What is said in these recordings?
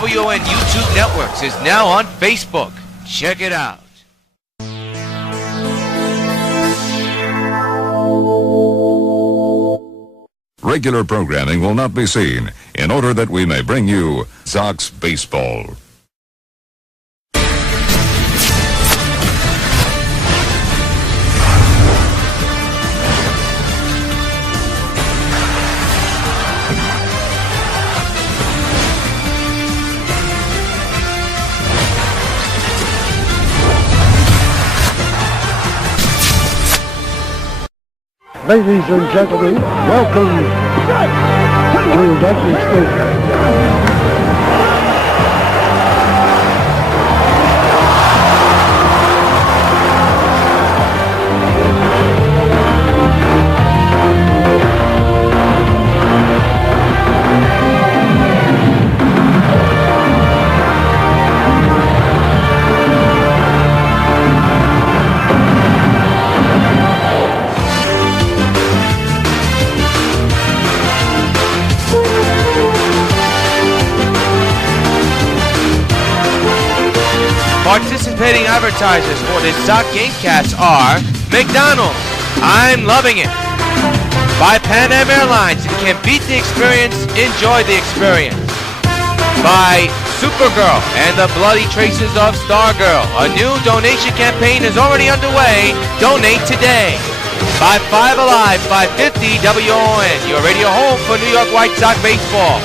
WON YouTube Networks is now on Facebook. Check it out. Regular programming will not be seen in order that we may bring you Sox Baseball. Ladies and gentlemen, welcome to Dusty Station. Participating advertisers for this Sox Gamecast are McDonald's, I'm loving it. By Pan Am Airlines, if you can beat the experience, enjoy the experience. By Supergirl and the Bloody Traces of Stargirl, a new donation campaign is already underway. Donate today. By 5 Alive, 550 WON, your radio home for New York White Sox baseball.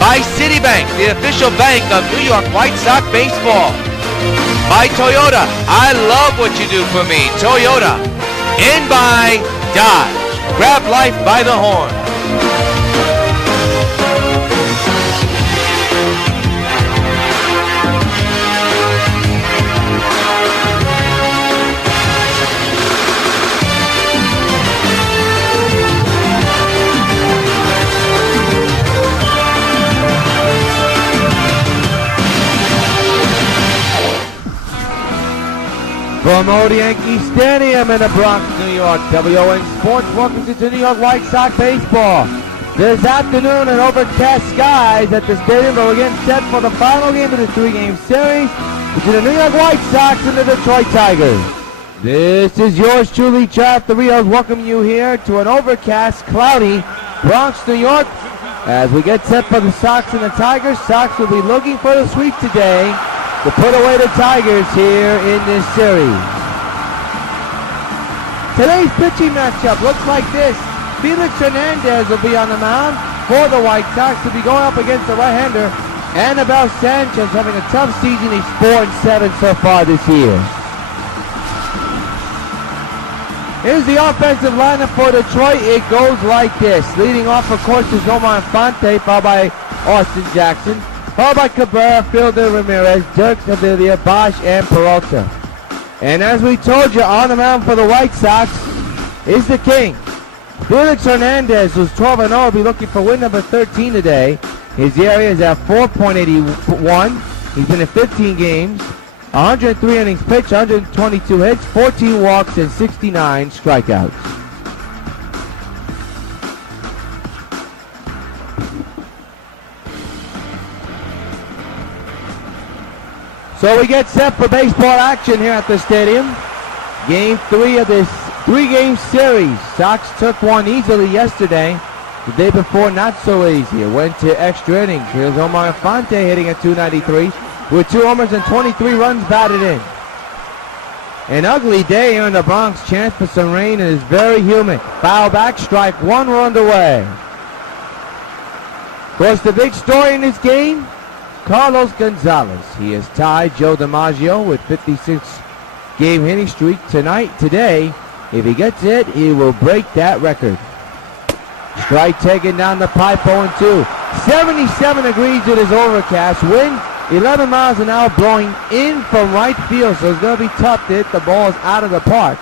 By Citibank, the official bank of New York White Sox baseball. By Toyota, I love what you do for me, Toyota. And by Dodge, grab life by the horn. From Old Yankee Stadium in the Bronx, New York, WON Sports welcomes you to New York White Sox baseball. This afternoon, in overcast skies at the stadium, but we're getting set for the final game of the three-game series between the New York White Sox and the Detroit Tigers. This is yours truly, Chad the Rios, welcoming you here to an overcast, cloudy Bronx, New York. As we get set for the Sox and the Tigers, Sox will be looking for the sweep today to put away the Tigers here in this series. Today's pitching matchup looks like this. Felix Hernandez will be on the mound for the White Sox to be going up against the right-hander. Anibal Sanchez having a tough season. He's 4-7 so far this year. Here's the offensive lineup for Detroit. It goes like this. Leading off, of course, is Omar Infante, followed by Austin Jackson, followed by Cabrera, Fielder, Ramirez, Dirk, Sevilla, Bosch, and Peralta. And as we told you, on the mound for the White Sox is the king. Felix Hernandez, who's 12-0, will be looking for win number 13 today. His area is at 4.81. He's been in 15 games, 103 innings pitched, 122 hits, 14 walks, and 69 strikeouts. So we get set for baseball action here at the stadium. Game 3 of this three-game series. Sox took one easily yesterday. The day before, not so easy. It went to extra innings. Here's Omar Infante hitting at .293 with 2 homers and 23 runs batted in. An ugly day here in the Bronx. Chance for some rain, and it's very humid. Foul back, strike one, we're underway. Of course, the big story in this game, Carlos Gonzalez. He has tied Joe DiMaggio with 56-game hitting streak today. If he gets it, he will break that record. Strike taken down the pipe, 0-2. 77 degrees it is overcast. Wind 11 miles an hour blowing in from right field, so it's going to be tough to hit the balls out of the park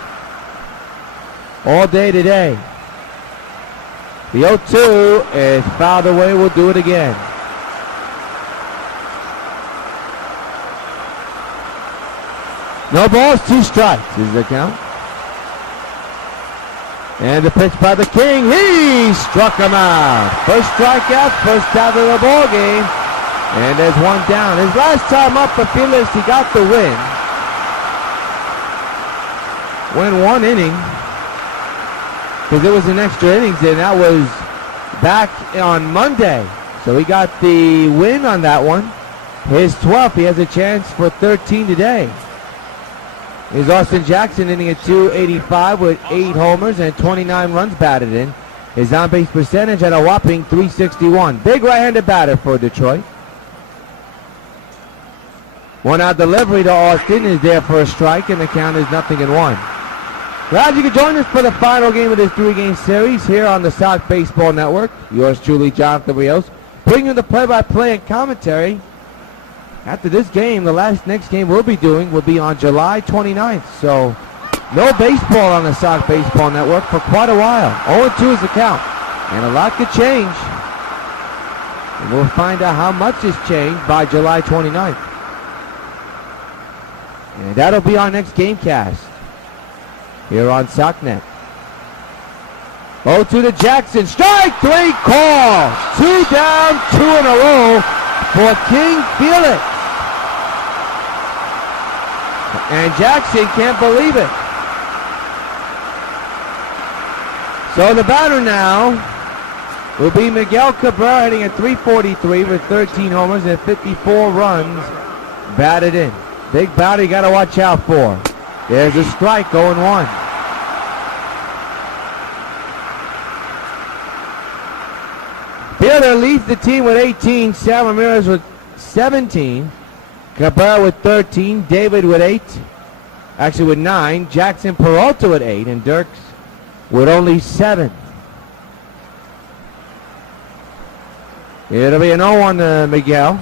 all day today. The 0-2 is fouled away. We'll do it again. No balls, 2 strikes is the count. And the pitch by the King. He struck him out. First strikeout, first out of the ball game. And there's one down. His last time up for Felix, he got the win. Went 1 inning. Because there was an extra innings and that was back on Monday. So he got the win on that one. His 12th. He has a chance for 13 today. Here's Austin Jackson hitting at .285 with 8 homers and 29 runs batted in. His on-base percentage at a whopping .361. Big right-handed batter for Detroit. 1-out delivery to Austin is there for a strike, and the count is 0-1. Glad you could join us for the final game of this 3-game series here on the Sox Baseball Network. Yours truly, Jonathan Rios, bringing you the play-by-play and commentary. After this game, the next game we'll be doing will be on July 29th. So, no baseball on the Sox Baseball Network for quite a while. 0-2 is the count. And a lot could change. And we'll find out how much has changed by July 29th. And that'll be our next game cast here on SockNet. 0-2 to Jackson. Strike 3 call. 2 down, 2 in a row for King Felix. And Jackson can't believe it. So the batter now will be Miguel Cabrera, hitting at .343 with 13 homers and 54 runs batted in. Big batter you got to watch out for. There's a strike, 0-1. Fielder leads the team with 18. Sam Ramirez with 17. Cabrera with 13. David with 8. Actually with 9. Jackson Peralta with 8. And Dirks with only 7. It'll be an 0 on Miguel.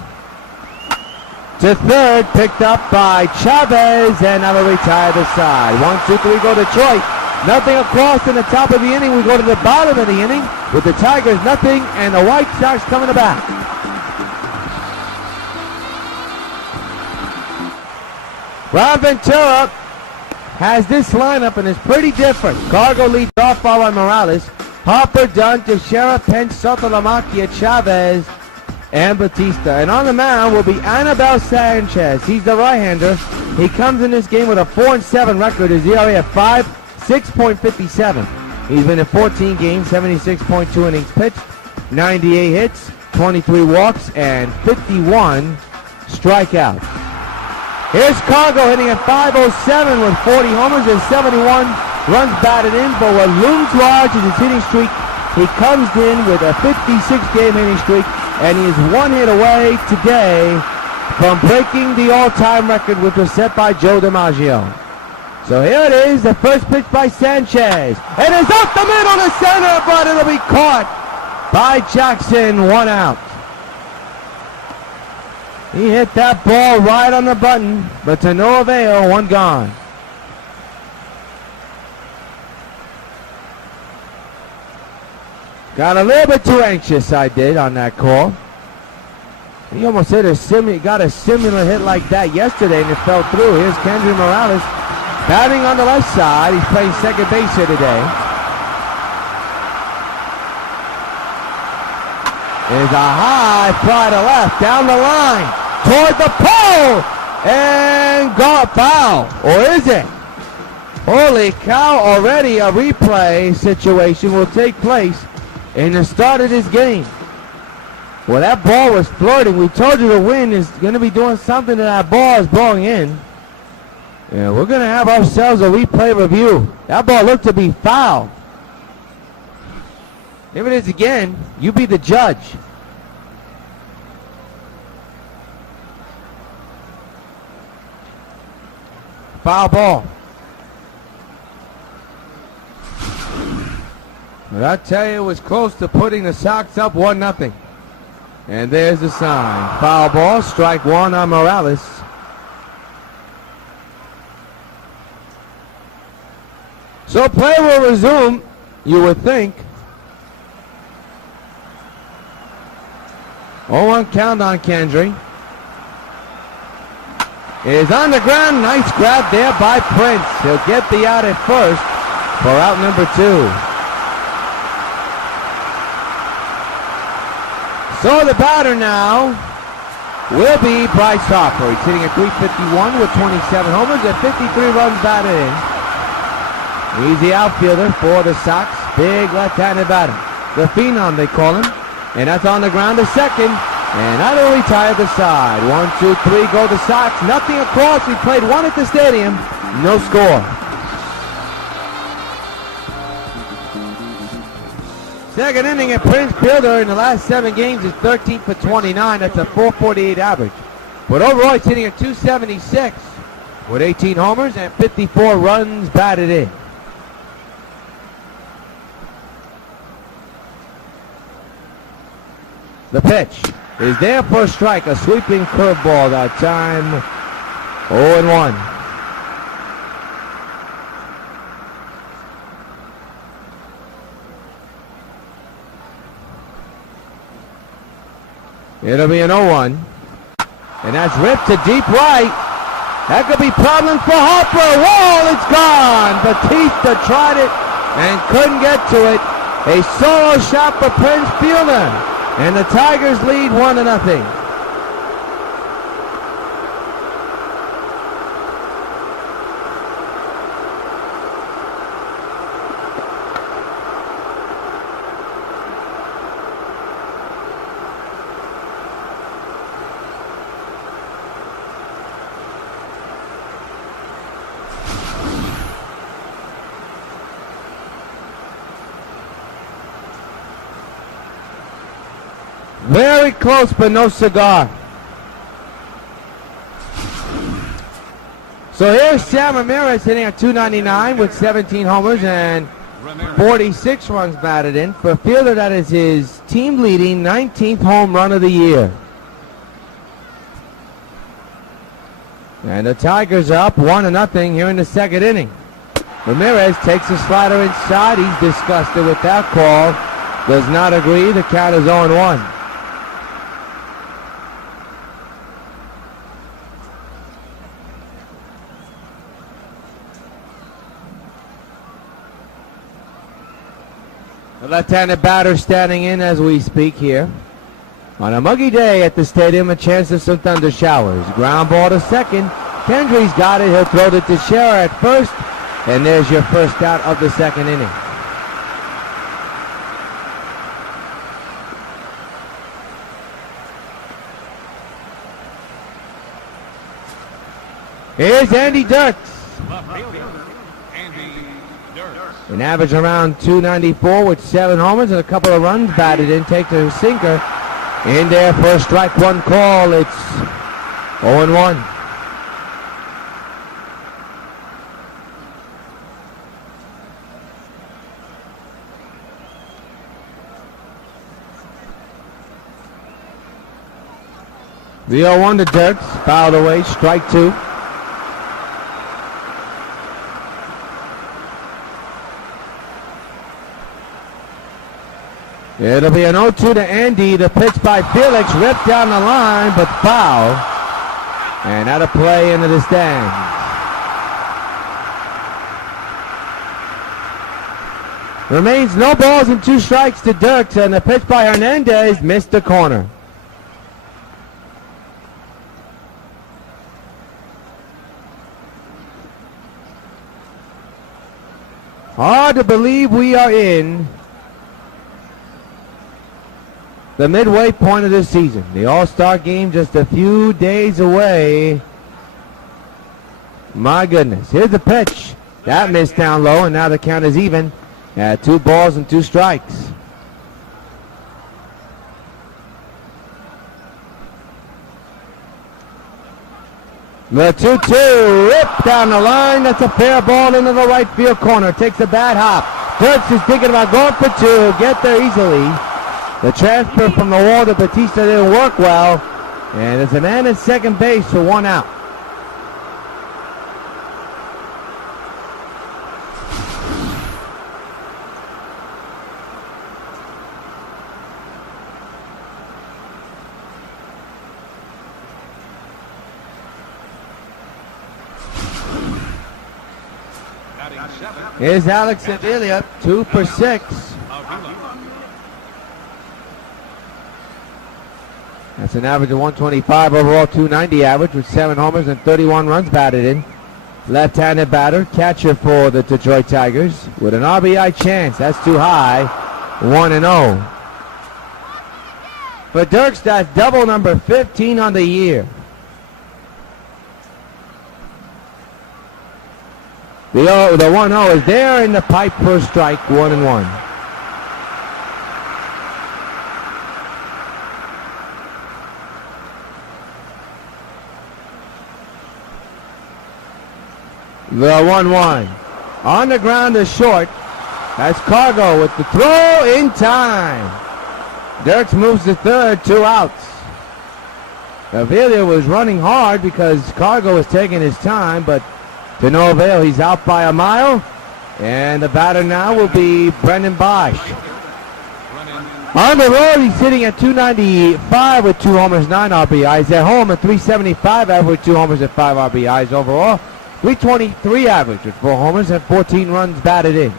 To third, picked up by Chavez, and now they retire the side. 1-2-3 go Detroit. Nothing across in the top of the inning. We go to the bottom of the inning with the Tigers nothing and the White Sox coming back. Ron Ventura has this lineup and it's pretty different. Cargo leads off by Morales. Harper, Dunn, Teixeira, Pence, Sotolamacchia, Chavez, and Batista. And on the mound will be Anibal Sanchez. He's the right-hander. He comes in this game with a 4-7 record. His ERA at 6.57. He's been in 14 games, 76.2 innings pitched, 98 hits, 23 walks, and 51 strikeouts. Here's Cargo hitting at .507 with 40 homers and 71 runs batted in. But what looms large is his hitting streak. He comes in with a 56-game hitting streak, and he is 1 hit away today from breaking the all-time record, which was set by Joe DiMaggio. So here it is, the first pitch by Sanchez. It is up the middle to center, but it'll be caught by Jackson, 1 out. He hit that ball right on the button, but to no avail, 1 gone. Got a little bit too anxious, I did, on that call. He almost got a similar hit like that yesterday, and it fell through. Here's Kendry Morales batting on the left side. He's playing second base here today. Is a high fly to left, down the line, toward the pole, and got foul. Or is it? Holy cow, already a replay situation will take place in the start of this game. Well, that ball was flirting. We told you the wind is going to be doing something to that ball is blowing in. Yeah, we're going to have ourselves a replay review. That ball looked to be foul. If it is again, you be the judge. Foul ball. But I tell you, it was close to putting the Sox up 1-0. And there's the sign. Foul ball, strike 1 on Morales. So play will resume, you would think. 0-1 count on Kendry. It is on the ground. Nice grab there by Prince. He'll get the out at first for out number 2. So the batter now will be Bryce Harper. He's hitting at .351 with 27 homers and 53 runs batted in. He's the outfielder for the Sox. Big left-handed batter. The Phenom, they call him. And that's on the ground to second. And that'll retire the side. 1, 2, 3, go the Sox. Nothing across. We played one at the stadium. No score. Second inning at Prince Fielder in the last 7 games is 13 for 29. That's a .448 average. But overall, he's hitting at .276 with 18 homers and 54 runs batted in. The pitch is there for a strike, a sweeping curveball that time. 0-1. It'll be an 0-1. And that's ripped to deep right. That could be problem for Harper. Whoa, it's gone. Batista tried it and couldn't get to it. A solo shot for Prince Fielder. And the Tigers lead 1-0. Very close, but no cigar. So here's Sam Ramirez hitting at .299 with 17 homers and 46 runs batted in. For a fielder, that is his team-leading 19th home run of the year. And the Tigers are up 1-0 here in the second inning. Ramirez takes a slider inside. He's disgusted with that call. Does not agree. The count is 0-1. The left-handed batter standing in as we speak here. On a muggy day at the stadium, a chance of some thunder showers. Ground ball to second. Kendry's got it. He'll throw to Teixeira at first. And there's your first out of the second inning. Here's Andy Dirks. An average around .294 with 7 homers and a couple of runs batted in. Takes a sinker. In there for a strike one call. It's 0-1. The 0-1 to Dirks. Fouled away. Strike 2. It'll be an 0-2 to Andy. The pitch by Felix ripped down the line, but foul. And out of play into the stands. Remains no balls and 2 strikes to Dirks, and the pitch by Hernandez missed the corner. Hard to believe we are in the midway point of this season. The All-Star game just a few days away. My goodness. Here's the pitch. That missed down low, and now the count is even at 2 balls and 2 strikes. The 2-2 ripped down the line. That's a fair ball into the right field corner. Takes a bad hop. Dirks is thinking about going for 2. Get there easily. The transfer from the wall to Batista didn't work well. And there's a man at second base for 1 out. Here's Alex Avila, 2 for 6. That's an average of 125 overall, 290 average with 7 homers and 31 runs batted in. Left-handed batter, catcher for the Detroit Tigers with an RBI chance. That's too high, 1-0. For Dirks, that's double number 15 on the year. The 1-0 is there in the pipe for a strike, 1-1. The 1-1. On the ground is short. That's Cargo with the throw in time. Dirks moves to third, 2 outs. Avila was running hard because Cargo was taking his time, but to no avail. He's out by a mile. And the batter now will be Brendan Bosch. On the road, he's sitting at 295 with 2 homers, 9 RBIs. At home, at 375 average with 2 homers and 5 RBIs. Overall, 323 average with 4 homers and 14 runs batted in.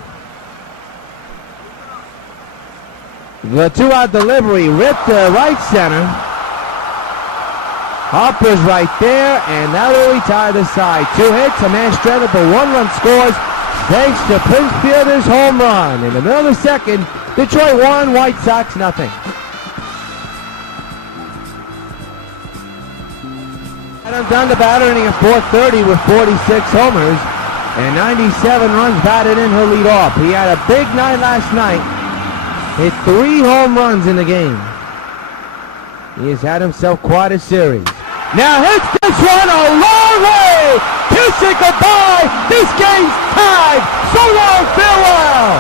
The 2-out delivery ripped to right center. Harper's right there, and that will retire the side. 2 hits, a man stranded, but 1 run scores thanks to Prince Fielder's home run. In the middle of the second, Detroit 1, White Sox nothing. Adam Dunn, the batter, inning at 430 with 46 homers and 97 runs batted in. He'll lead off. He had a big night last night. Hit 3 home runs in the game. He has had himself quite a series. Now hits this one a long way. Kissing goodbye. This game's tied. So long, farewell.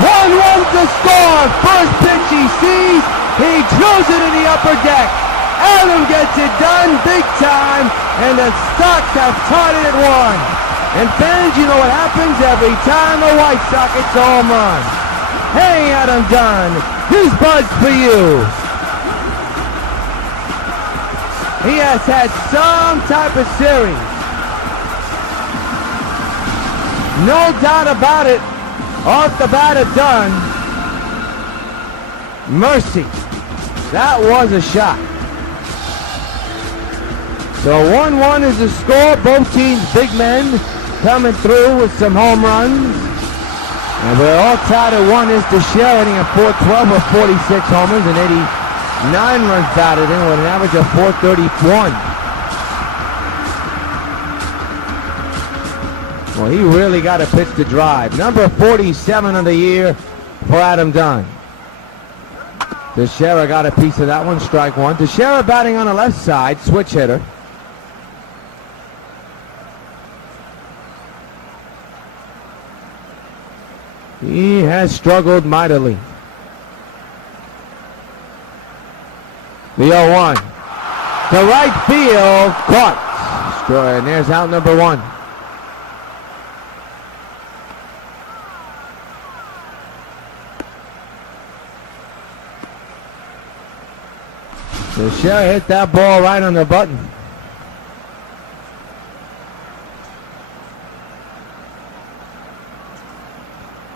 1-1 to score. First pitch he sees. He drills it in the upper deck. Adam gets it done big time, and the Sox have tied it at 1. And fans, you know what happens every time the White Sox hits a home run. Hey, Adam Dunn, here's Buzz for you. He has had some type of series. No doubt about it. Off the bat of Dunn. Mercy. That was a shot. So 1-1 is the score. Both teams, big men, coming through with some home runs. And we're all tied at 1 is Teixeira, hitting at 412 with 46 homers and 89 runs batted in with an average of 431. Well, he really got a pitch to drive. Number 47 of the year for Adam Dunn. Teixeira got a piece of that one, strike 1. Teixeira batting on the left side, switch hitter. He has struggled mightily. The 0-1. To right field, caught. And there's out number 1. Teixeira hit that ball right on the button.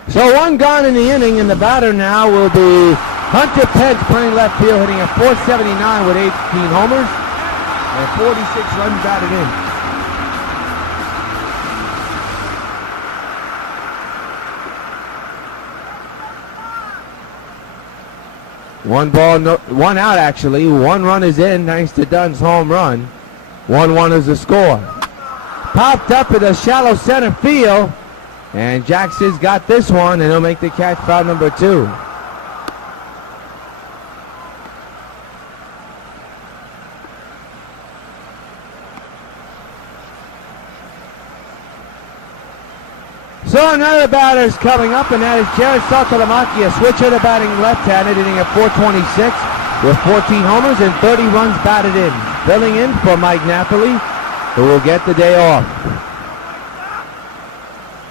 So 1 gone in the inning, and the batter now will be Hunter Pence, playing left field, hitting at 479 with 18 homers and 46 runs batted in. One out actually. 1 run is in thanks to Dunn's home run. 1-1 is the score. Popped up in the shallow center field. And Jackson's got this one, and he'll make the catch, foul number 2. So another batter's coming up, and that is Jared Saltalamacchia, switch hitter batting left-handed, hitting at 426 with 14 homers and 30 runs batted in. Filling in for Mike Napoli, who will get the day off.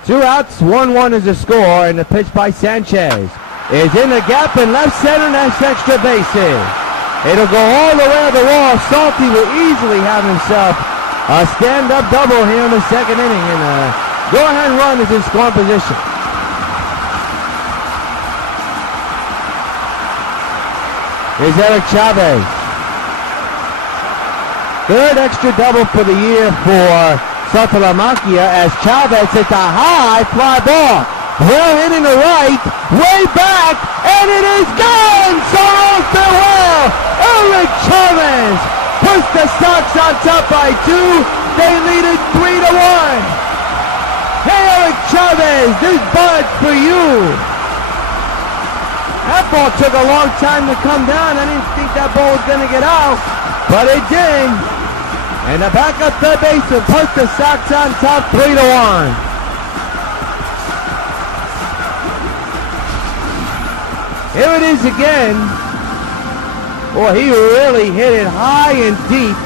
2 outs, 1-1 is the score, and the pitch by Sanchez is in the gap in left center, and that's extra base hit. It'll go all the way to the wall. Salty will easily have himself a stand-up double here in the second inning, and a go-ahead run is in scoring position. is Eric Chavez. Third extra double for the year for Salamanca as Chavez hits a high fly ball. Well hit in the right, way back, and it is gone! So farewell! Eric Chavez puts the Sox on top by 2. They lead it 3-1. Hey, Eric Chavez, this bud's for you. That ball took a long time to come down. I didn't think that ball was going to get out, but it did. And the backup third baseman puts the Sox on top 3-1. Here it is again. Boy, he really hit it high and deep.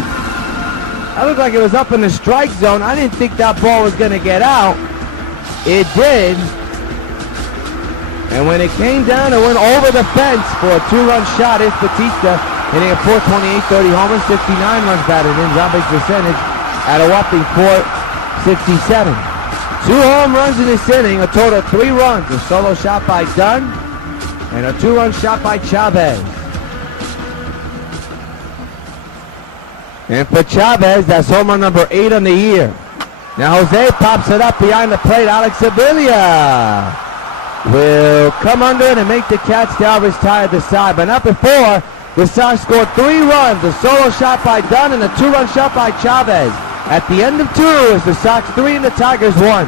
That looked like it was up in the strike zone. I didn't think that ball was going to get out. It did. And when it came down, it went over the fence for a 2-run shot. It's Batista hitting a .428 30 homers, 59 runs batted in. On-base percentage at a whopping .467. 2 home runs in this inning, a total of 3 runs. A solo shot by Dunn and a 2-run shot by Chavez. And for Chavez, that's home run number 8 on the year. Now Jose pops it up behind the plate. Alex Avila will come under it and make the catch to Alvarez tie at the side. But not before the Sox scored 3 runs. A solo shot by Dunn and a 2-run shot by Chavez. At the end of 2 is the Sox 3 and the Tigers 1.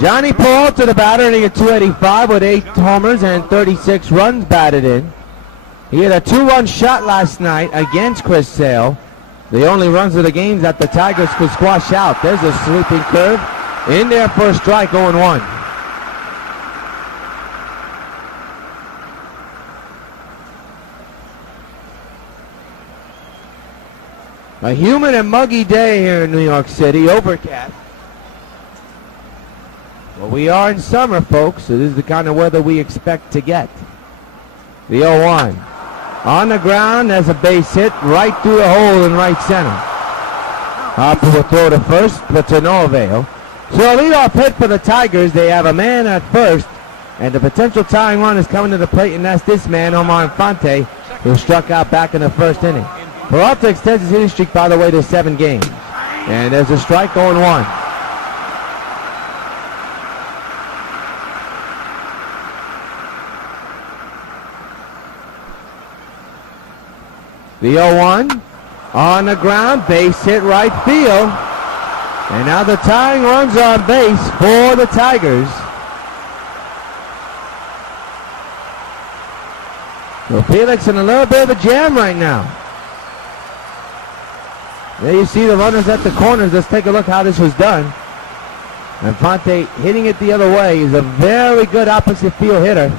Johnny Peralta, the batter, hitting a .285 with 8 homers and 36 runs batted in. He had a 2-run shot last night against Chris Sale. The only runs of the game that the Tigers could squash out. There's a sweeping curve in there for a strike, 0-1. A humid and muggy day here in New York City, overcast. Well, we are in summer, folks, so this is the kind of weather we expect to get. The 0-1. On the ground, there's a base hit right through the hole in right center. Harper will throw to first, but to no avail. So a leadoff hit for the Tigers. They have a man at first, and the potential tying run is coming to the plate, and that's this man, Omar Infante, who struck out back in the first inning. Peralta extends his hitting streak, by the way, to 7 games. And there's a strike, 0-1. The 0-1 on the ground, base hit right field. And now the tying runs are on base for the Tigers. So Felix in a little bit of a jam right now. There you see the runners at the corners. Let's take a look how this was done. Infante hitting it the other way. He's a very good opposite field hitter.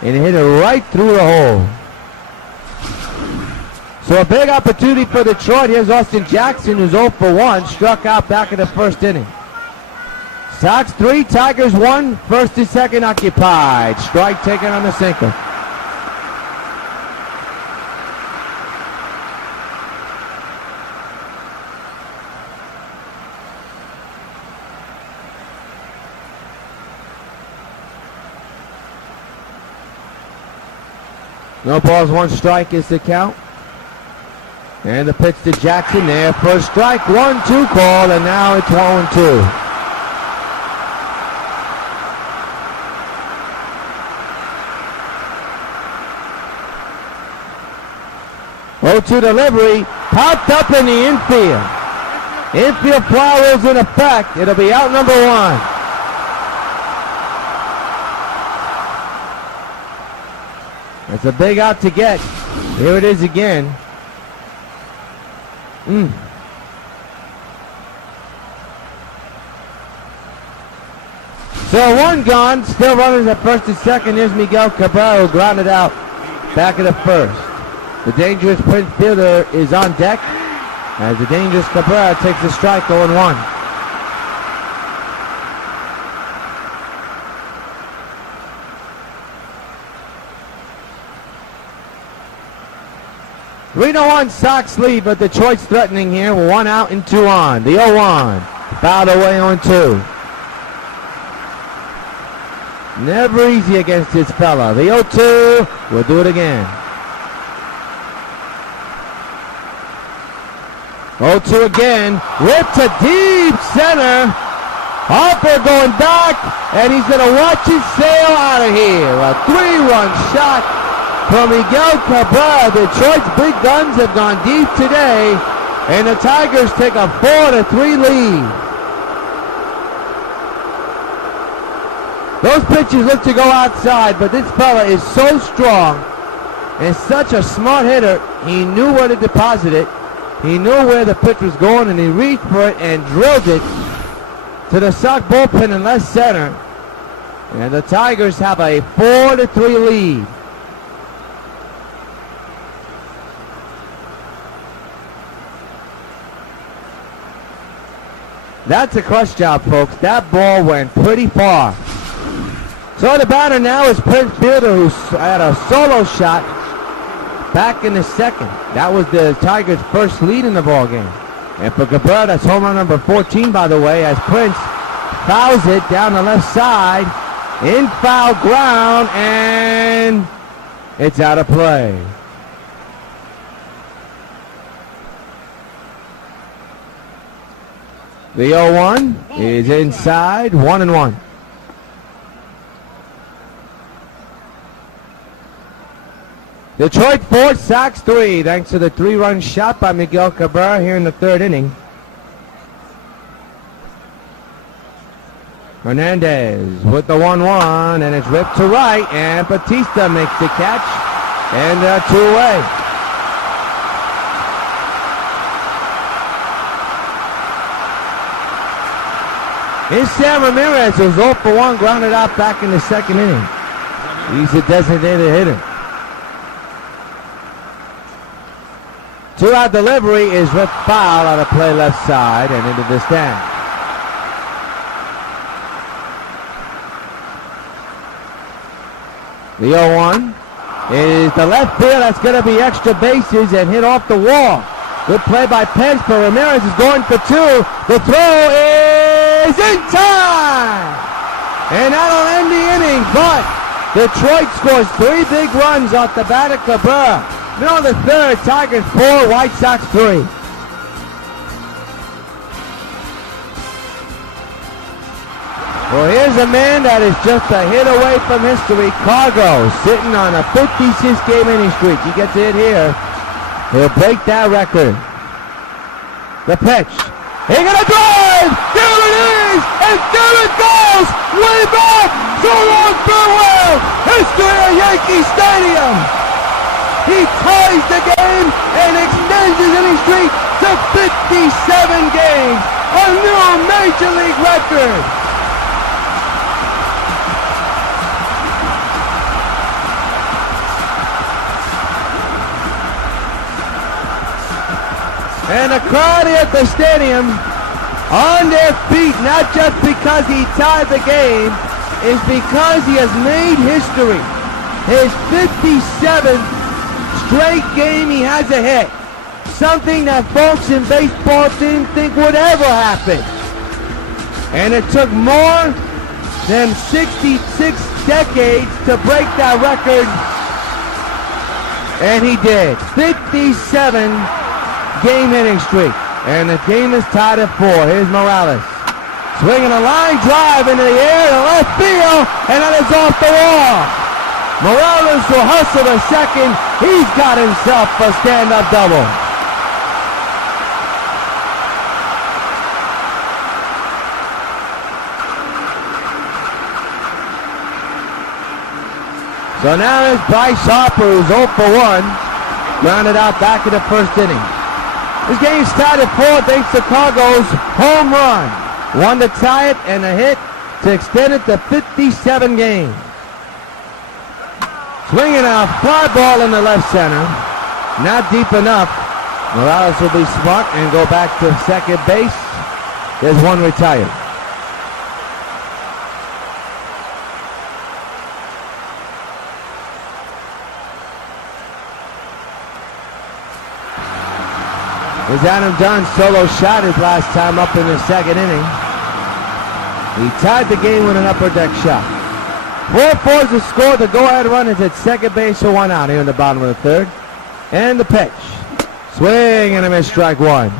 And he hit it right through the hole. So a big opportunity for Detroit. Here's Austin Jackson, who's 0 for 1, struck out back in the first inning. Sox 3, Tigers 1, first and second occupied. Strike taken on the sinker. No balls, 1 strike is the count. And the pitch to Jackson there for a strike. 1-2 call, and now it's 1-2. Oh, 0-2 delivery, popped up in the infield. Infield fly rule's in effect. It'll be out number 1. That's a big out to get. Here it is again. So 1 gone, still runners at first and second. Here's Miguel Cabrera, who grounded out back of the first. The dangerous Prince fielder is on deck as the dangerous Cabrera takes a strike, 0-1. Reno Sox lead, but Detroit's threatening here. 1 out and 2 on. The 0-1. Fouled away on 2. Never easy against this fella. The 0-2. We'll do it again. 0-2 again. Rip to deep center. Harper going back, and he's going to watch it sail out of here. A 3-run shot from Miguel Cabrera. Detroit's big guns have gone deep today, and the Tigers take a 4-3 lead. Those pitches look to go outside, but this fella is so strong and such a smart hitter. He knew where to deposit it. He knew where the pitch was going, and he reached for it and drilled it to the Sox bullpen in left center. And the Tigers have a 4-3 lead. That's a clutch job, folks. That ball went pretty far. So the batter now is Prince Fielder, who had a solo shot back in the second. That was the Tigers' first lead in the ball game. And for Cabrera, that's home run number 14, by the way, as Prince fouls it down the left side in foul ground, and it's out of play. The 0-1 is inside, 1-1. Detroit 4, Sox 3, thanks to the 3-run shot by Miguel Cabrera here in the third inning. Hernandez with the 1-1, and it's ripped to right, and Batista makes the catch, and they're 2 away. Here's Sam Ramirez, who's 0 for 1, grounded out back in the second inning. He's a designated hitter. 2-out delivery is ripped foul out of play left side and into the stand. The 0-1 is the left field. That's going to be extra bases and hit off the wall. Good play by Pence, but Ramirez is going for 2. The throw is in time! And that'll end the inning, but Detroit scores 3 big runs off the bat of Cabrera. Middle of the third, Tigers 4, White Sox 3. Well, here's a man that is just a hit away from history. Cargo, sitting on a 56-game inning streak. He gets a hit here. He'll break that record. The pitch. He's going to drive! There it is! And there it goes! Way back! So long, farewell! History of Yankee Stadium! He ties the game and extends his inning streak to 57 games. A new Major League record. And the crowd here at the stadium on their feet, not just because he tied the game, is because he has made history. His 57th straight game he has a hit. Something that folks in baseball didn't think would ever happen. And it took more than 66 decades to break that record. And he did. 57 game hitting streak. And the game is tied at 4. Here's Morales. Swinging a line drive into the air to left field. And that is off the wall. Morales will hustle to second. He's got himself a stand-up double. So now it's Bryce Harper, who's 0 for 1, grounded out back in the first inning. This game's tied at 4 thanks to Cargo's home run. 1 to tie it and a hit to extend it to 57 games. Swinging a fly ball in the left center. Not deep enough. Morales will be smart and go back to second base. There's 1 retired. It was Adam Dunn's solo shot his last time up in the second inning. He tied the game with an upper deck shot. 4-4 is the score. The go-ahead run is at second base for 1 out here in the bottom of the third. And the pitch. Swing and a miss, strike 1.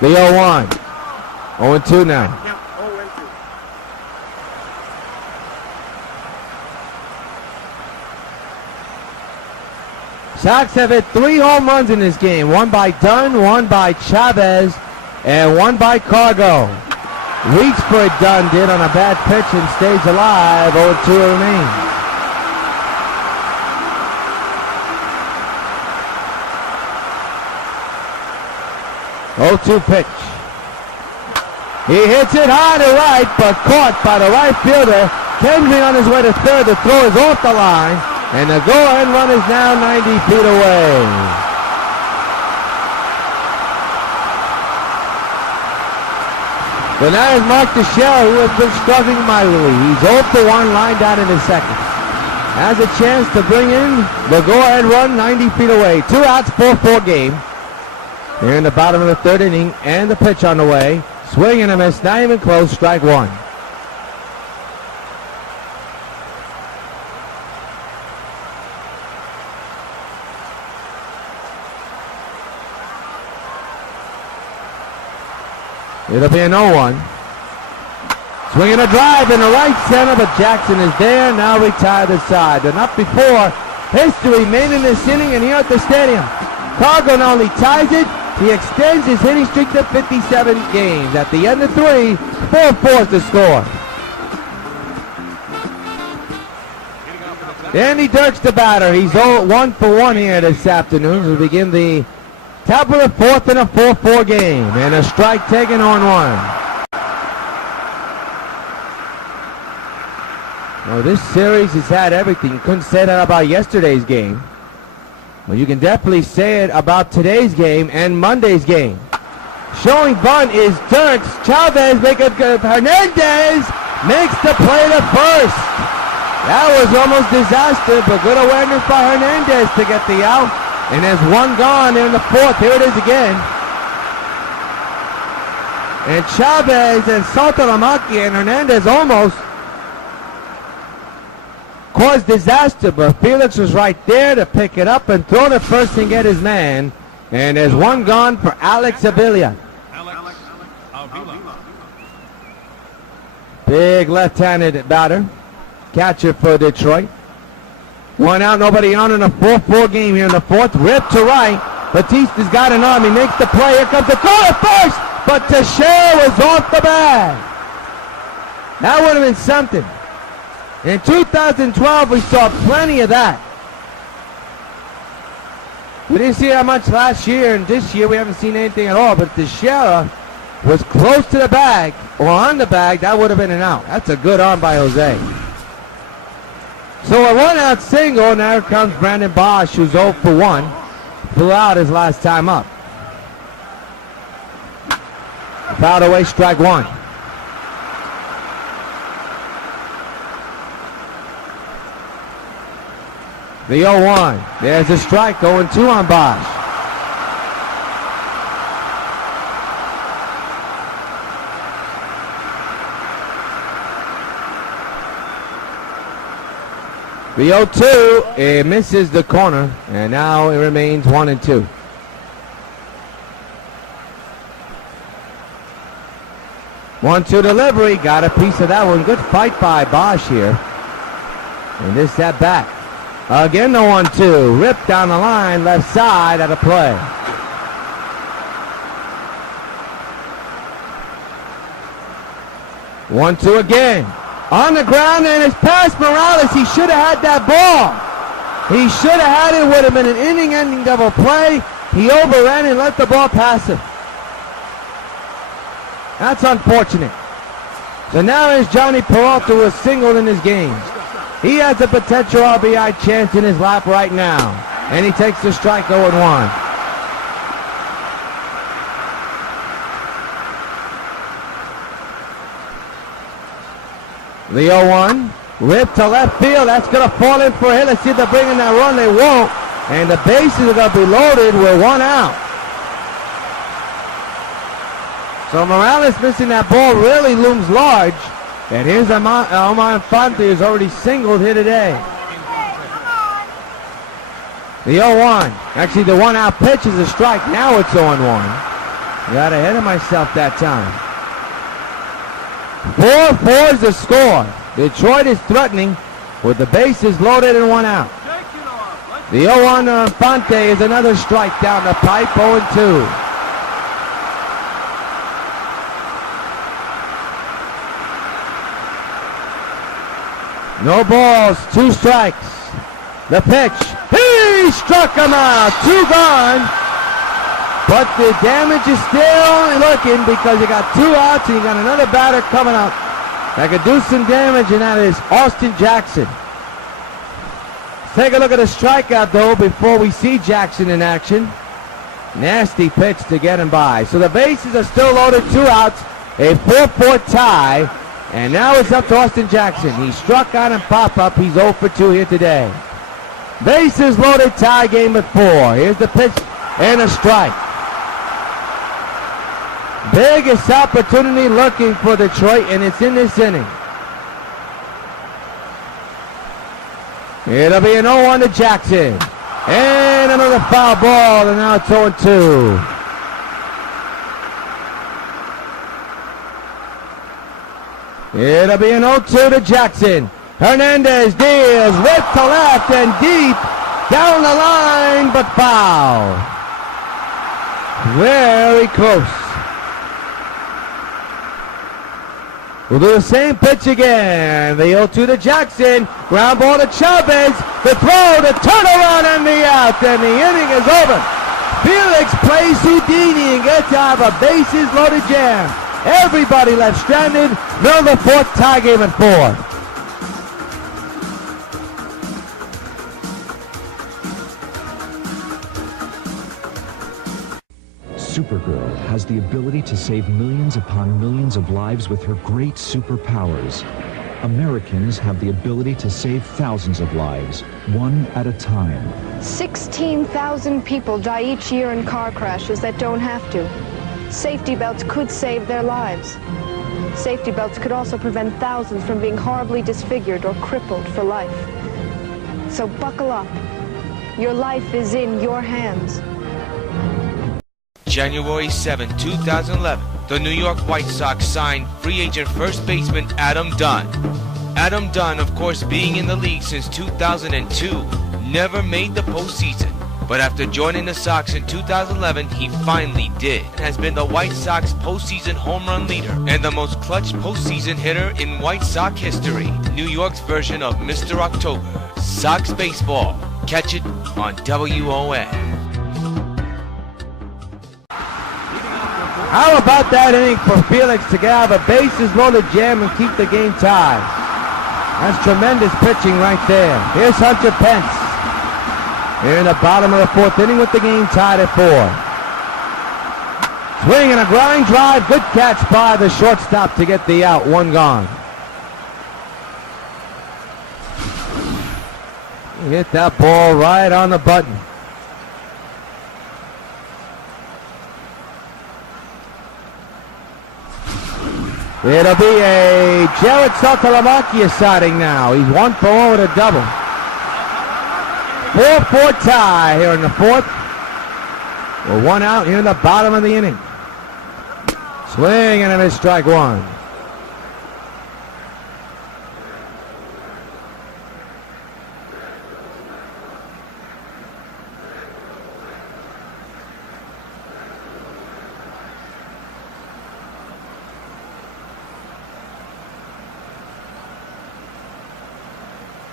The 0-1. 0-2 now. Sox have hit 3 home runs in this game. 1 by Dunn, 1 by Chavez, and 1 by Cargo. Reached for it, Dunn did on a bad pitch and stays alive. 0-2 remains. Pitch. He hits it high to right, but caught by the right fielder. Kensley on his way to third. The throw is off the line, and the go-ahead run is now 90 feet away. But now is Mark Teixeira, who has been struggling mightily. He's 0 for 1, lined out in the second. Has a chance to bring in the go-ahead run 90 feet away. 2 outs, 4-4 game. Here in the bottom of the third inning, and the pitch on the way. Swing and a miss, not even close, strike 1. It'll be an 0-1. Swinging a drive in the right center, but Jackson is there, now retired to side. The night before, history made in this inning and here at the stadium. Cargo not only ties it, he extends his hitting streak to 57 games. At the end of 3, 4-4 is the score. Andy Dirks the batter. He's 1 for 1 here this afternoon as we begin the top of the 4th in a 4-4 game. And a strike taken on 1. Well, this series has had everything. You couldn't say that about yesterday's game. Well, you can definitely say it about today's game and Monday's game. Showing bunt is Dirks. Chavez Hernandez makes the play to first. That was almost disaster, but good awareness by Hernandez to get the out. And there's 1 gone in the 4th. Here it is again. And Chavez and Saltalamacchia and Hernandez almost caused disaster, but Felix was right there to pick it up and throw it first and get his man. And there's 1 gone for Alex Avila. Big left-handed batter. Catcher for Detroit. 1 out, nobody on in a 4-4 game here in the 4th. Rip to right. Batista's got an arm. He makes the play. Here comes the throw at first, but Teixeira was off the bag. That would have been something. In 2012, we saw plenty of that. We didn't see that much last year, and this year we haven't seen anything at all. But Teixeira was close to the bag, or on the bag, that would have been an out. That's a good arm by Jose. So a 1-out single, and there comes Brandon Bosch, who's 0 for 1. Flew out his last time up. Fouled away, strike 1. The 0-1. There's a strike, 0-2 on Bosch. The 0-2, it misses the corner, and now it remains 1-2. One-two delivery, got a piece of that one. Good fight by Bosch here. And this at bat. Again the 1-2, ripped down the line, left side at a play. One-two again. On the ground, and it's past Morales. He should have had that ball. He should have had it. Would have been an inning-ending double play. He overran and let the ball pass him. That's unfortunate. So now is Johnny Peralta, who has singled in his games. He has a potential RBI chance in his lap right now. And he takes the strike 0-1. The 0-1 Rip to left field. That's going to fall in for a hit. Let's see if they're bringing that run. They won't. And the bases are going to be loaded with one out. So Morales missing that ball really looms large. And here's Omar Infante, who's already singled here today. The 0-1. Actually, the one-out pitch is a strike. Now it's 0-1. Got ahead of myself that time. 4-4 is the score. Detroit is threatening with the bases loaded and one out. The 0-1 Infante is another strike down the pipe, 0-2. No balls, 2 strikes. The pitch. He struck him out. 2 gone. But the damage is still looking because you got 2 outs and you got another batter coming up that could do some damage, and that is Austin Jackson. Let's take a look at the strikeout, though, before we see Jackson in action. Nasty pitch to get him by. So the bases are still loaded, 2 outs, a 4-4 tie. And now it's up to Austin Jackson. He struck out and pop-up. He's 0 for 2 here today. Bases loaded, tie game at 4. Here's the pitch and a strike. Biggest opportunity looking for Detroit, and it's in this inning. It'll be an 0-1 to Jackson. And another foul ball, and now it's 0-2. It'll be an 0-2 to Jackson. Hernandez deals right to left and deep down the line, but foul. Very close. We'll do the same pitch again. The 0-2 to Jackson. Ground ball to Chavez. The throw, the turnaround, and the out. And the inning is over. Felix plays Houdini and gets out of a bases loaded jam. Everybody left stranded. Middle of the 4th, tie game at 4. Supergirl has the ability to save millions upon millions of lives with her great superpowers. Americans have the ability to save thousands of lives, one at a time. 16,000 people die each year in car crashes that don't have to. Safety belts could save their lives. Safety belts could also prevent thousands from being horribly disfigured or crippled for life. So buckle up. Your life is in your hands. January 7, 2011, the New York White Sox signed free agent first baseman Adam Dunn. Adam Dunn, of course, being in the league since 2002, never made the postseason. But after joining the Sox in 2011, he finally did. Has been the White Sox postseason home run leader and the most clutch postseason hitter in White Sox history. New York's version of Mr. October. Sox baseball. Catch it on WON. How about that inning for Felix to get out of a bases loaded jam and keep the game tied? That's tremendous pitching right there. Here's Hunter Pence. Here in the bottom of the 4th inning with the game tied at 4. Swing and a grind drive. Good catch by the shortstop to get the out. 1 gone. He hit that ball right on the button. It'll be a Jared Saltalamacchia sighting now. He's 1 for 0 with a double. 4-4 tie here in the 4th. We're 1 out here in the bottom of the inning. Swing and a miss, strike 1.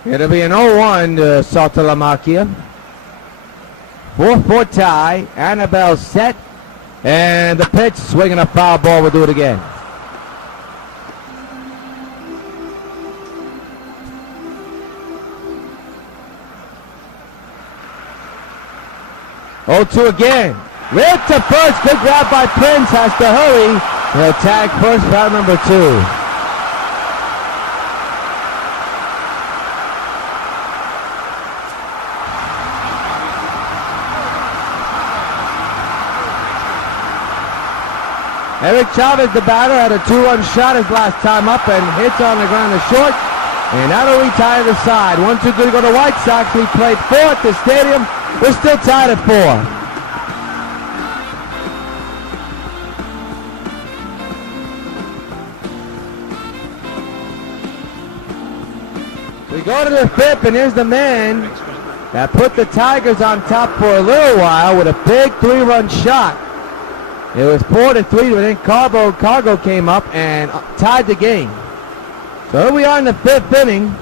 It'll be an 0-1 to Saltalamacchia. 4-4 tie. Annabelle set. And the pitch, swinging a foul ball. We'll do it again. Oh, 2 again. Right to first. Good grab by Prince. Has to hurry. He'll tag first, round number 2. Eric Chavez, the batter, had a 2-run shot his last time up and hits on the ground to short. And that'll retire the side. 1-2-3 go to White Sox. We played 4 at the stadium. We're still tied at 4. We go to the 5th, and here's the man that put the Tigers on top for a little while with a big 3-run shot. It was 4-3, but then Cargo came up and tied the game. So here we are in the 5th inning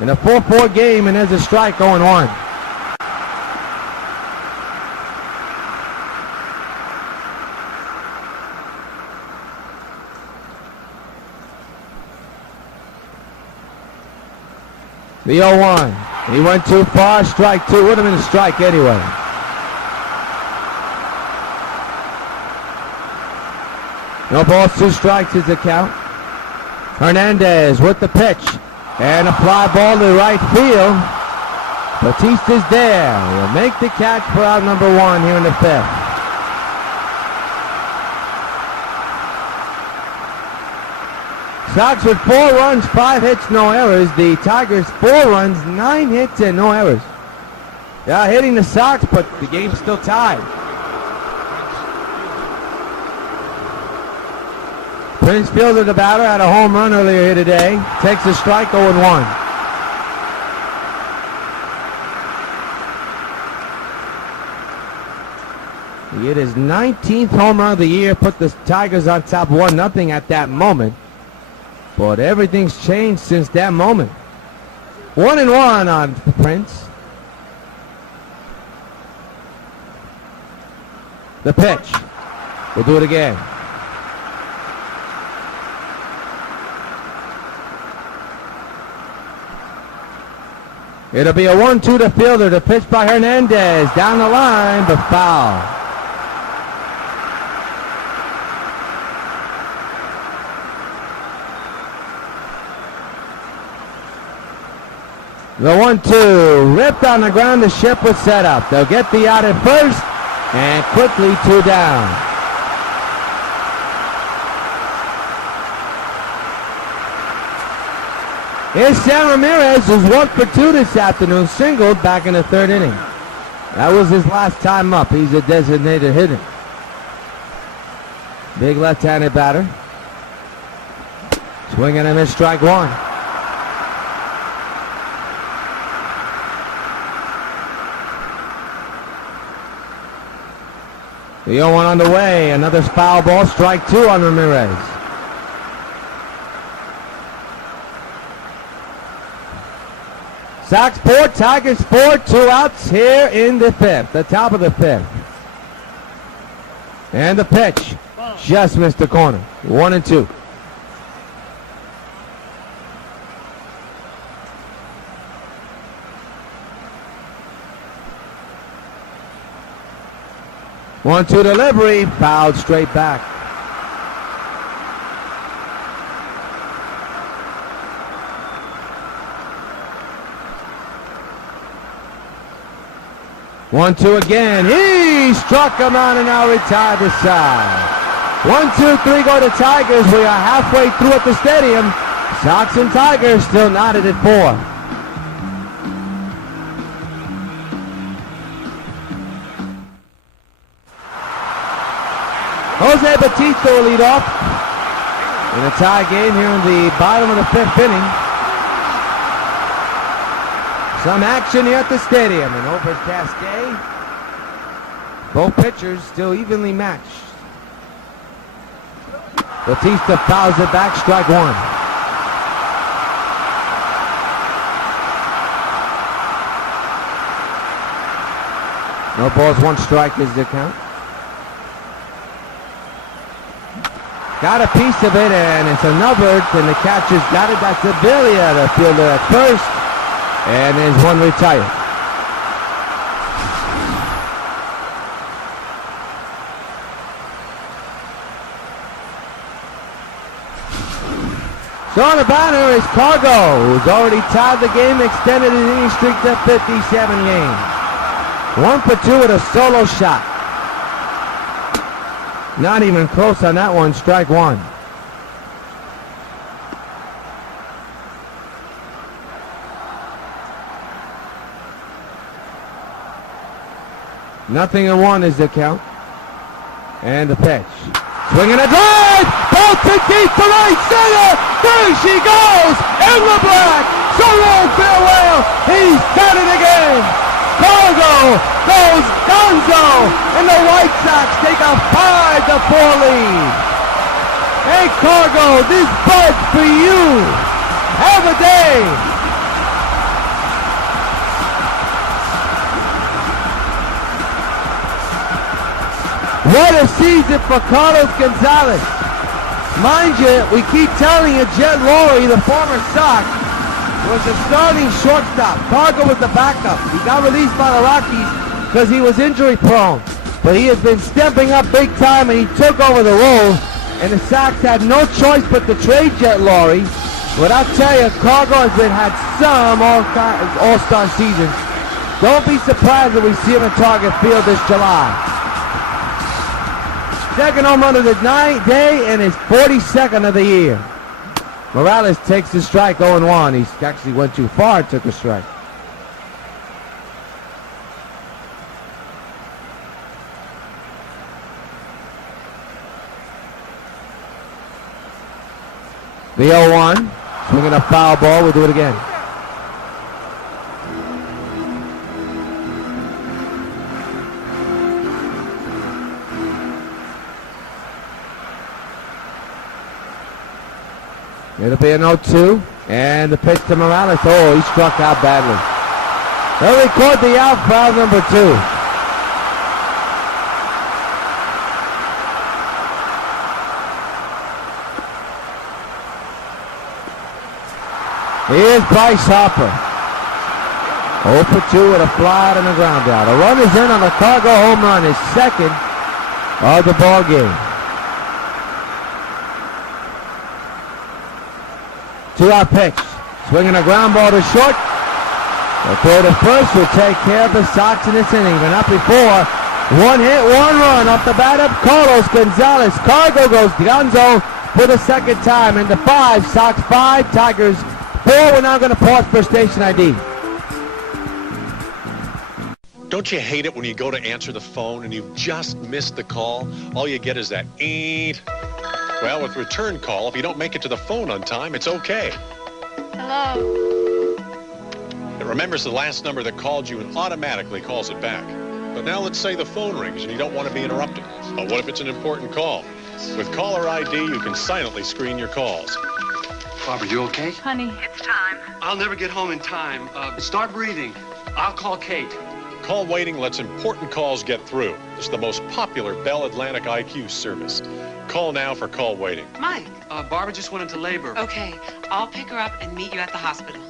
in a 4-4 game, and there's a strike 0-1. The 0-1. He went too far. Strike 2. Would have been a strike anyway. No balls, 2 strikes is the count. Hernandez with the pitch. And a fly ball to right field. Batista's there. He'll make the catch for out number 1 here in the 5th. Sox with 4 runs, 5 hits, no errors. The Tigers 4 runs, 9 hits, and no errors. Yeah, hitting the Sox, but the game's still tied. Prince Fielder, the batter, had a home run earlier here today. Takes a strike, 0-1. He hit his 19th home run of the year, put the Tigers on top 1-0 at that moment. But everything's changed since that moment. 1-1 on Prince. The pitch. We'll do it again. It'll be a 1-2 to Fielder. The pitch by Hernandez. Down the line, but foul. The 1-2, ripped on the ground, the ship was set up. They'll get the out at first, and quickly 2 down. Here's Sam Ramirez, who's 1 for 2 this afternoon, singled back in the 3rd inning. That was his last time up. He's a designated hitter. Big left-handed batter. Swing and a miss, strike 1. The 0-1 on the way. Another foul ball. Strike 2 on Ramirez. Sox 4, Tigers 4. 2 outs here in the 5th. The top of the 5th. And the pitch. Just missed the corner. 1-2. One-two delivery, fouled straight back. One-two again. He struck him out and now retired the side. 1-2-3 go to Tigers. We are halfway through at the stadium. Sox and Tigers still knotted at 4. Jose Batista will lead off in a tie game here in the bottom of the 5th inning. Some action here at the stadium. An overcast day. Both pitchers still evenly matched. Batista fouls it back, strike 1. No balls, 1 strike is the count. Got a piece of it, and it's another, and the catcher's got it. That's Avilia, the fielder at first, and there's 1 retired. So on the batter is Cargo, who's already tied the game, extended his inning streak to 57 games. 1 for 2 with a solo shot. Not even close on that one. Strike one. Nothing in one is the count. And the pitch. Swinging a drive! Bolted deep to right center! There she goes! In the black! So long, farewell! He's done it again! Cargo goes Gonzo! And the White Sox take a 5-4 lead! Hey Cargo, this bud's for you! Have a day! What a season for Carlos Gonzalez. Mind you, we keep telling you, Jet Lowry, the former Sox, was the starting shortstop. Cargo was the backup. He got released by the Rockies because he was injury prone. But he has been stepping up big time, and he took over the role. And the Sox had no choice but to trade Jet Lowry. But I'll tell you, Cargo has had some all-star seasons. Don't be surprised if we see him in Target Field this July. Second home run of the day and his 42nd of the year. Morales takes the strike 0-1. He actually went too far and took a strike. The 0-1. Swinging a foul ball. We'll do it again. It'll be an 0-2, and the pitch to Morales. Oh, he struck out badly. They'll record the out, foul number 2. Here's Bryce Harper. 0-2 with a fly out and a ground out. A run is in on the Cargo home run, his second of the ball game. 2-out pitch. Swinging a ground ball to short. The throw to first will take care of the Sox in this inning. But not before. One hit, one run off the bat of Carlos Gonzalez. Cargo goes Gonzo for the second time. Into 5. Sox 5. Tigers 4. We're now going to pause for station ID. Don't you hate it when you go to answer the phone and you've just missed the call? All you get is that eeet. Well, with return call, if you don't make it to the phone on time, it's okay. Hello? It remembers the last number that called you and automatically calls it back. But now let's say the phone rings and you don't want to be interrupted. But what if it's an important call? With caller ID, you can silently screen your calls. Barbara, you okay? Honey, it's time. I'll never get home in time. Start breathing. I'll call Kate. Call waiting lets important calls get through. It's the most popular Bell Atlantic IQ service. Call now for call waiting. Mike. Barbara just went into labor. Okay, I'll pick her up and meet you at the hospital.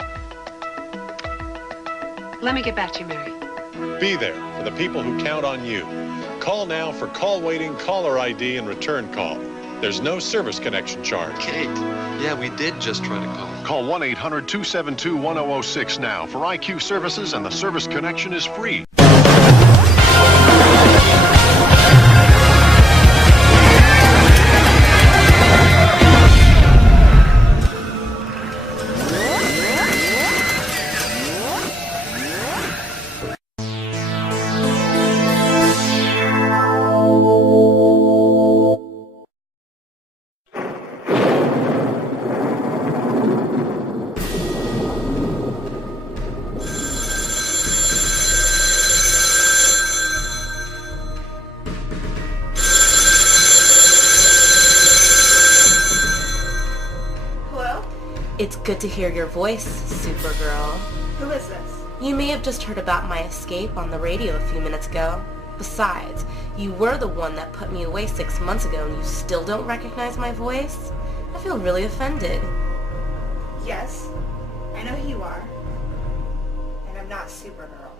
Let me get back to you, Mary. Be there for the people who count on you. Call now for call waiting, caller ID, and return call. There's no service connection charge. Kate. Yeah, we did just try to call. Call 1-800-272-1006 now for IQ services, and the service connection is free. It's good to hear your voice, Supergirl. Who is this? You may have just heard about my escape on the radio a few minutes ago. Besides, you were the one that put me away 6 months ago and you still don't recognize my voice? I feel really offended. Yes, I know who you are. And I'm not Supergirl.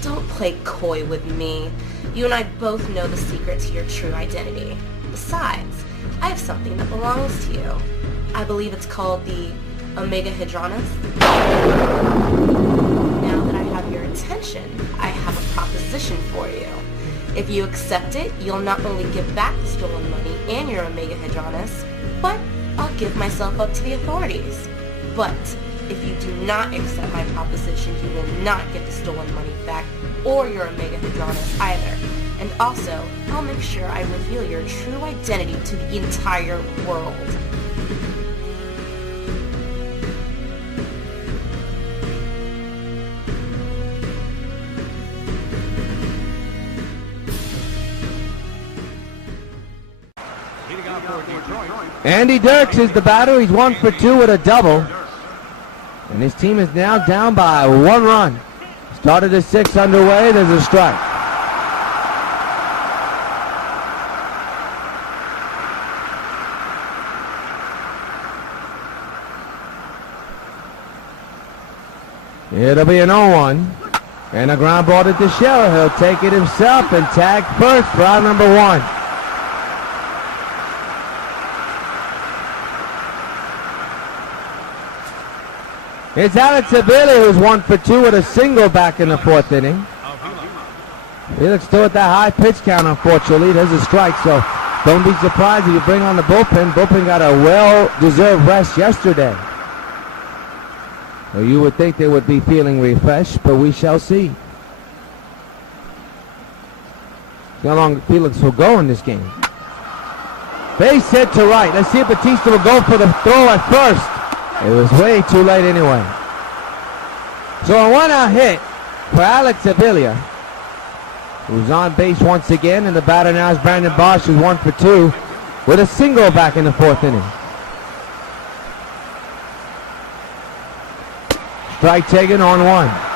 Don't play coy with me. You and I both know the secret to your true identity. Besides, I have something that belongs to you. I believe it's called the Omega Hadronus. Now that I have your attention, I have a proposition for you. If If you accept it, you'll not only give back the stolen money and your Omega Hadronis, but I'll give myself up to the authorities. But if you do not accept my proposition, you will not get the stolen money back or your Omega Hadronis either. And also, I'll make sure I reveal your true identity to the entire world. Andy Dirks is the batter. He's 1 for 2 with a double. And his team is now down by 1 run. Started the 6th underway. There's a strike. It'll be an 0-1. And a ground ball to Teixeira. He'll take it himself and tag first for out number 1. It's Alex Avila, who's 1 for 2 with a single back in the 4th inning. Felix still at that high pitch count, unfortunately. There's a strike, so don't be surprised if you bring on the bullpen. Bullpen got a well-deserved rest yesterday. So you would think they would be feeling refreshed, but we shall see. How long Felix will go in this game. Base hit to right. Let's see if Batista will go for the throw at first. It was way too late anyway. So a 1-out hit for Alex Avila, who's on base once again, and the batter now is Brandon Bosch, who's 1 for 2 with a single back in the 4th inning. Strike taken on 1.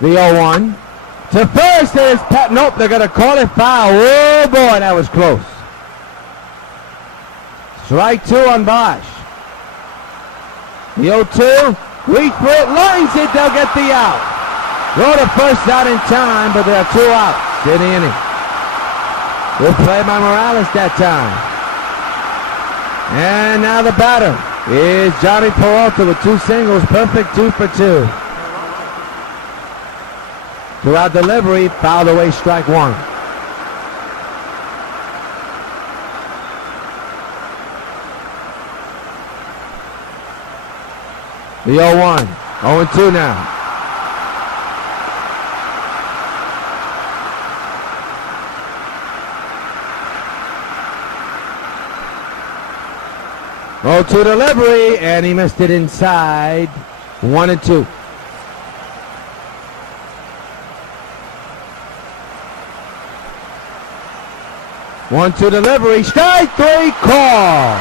The 0-1 to first. There's Pat. Nope, they're going to call it foul. Oh boy, that was close. Strike 2 on Bosch. The 0-2, reach for it, lines it, they'll get the out. Throw the first out in time, but there are 2 outs in the inning. Good play by Morales that time. And now the batter is Johnny Peralta with 2 singles, perfect 2 for 2. Throughout delivery, fouled away, strike 1. The 0-1, 0-2 now. Oh, to delivery, and he missed it inside. 1-2. 1-2 delivery, strike 3 call.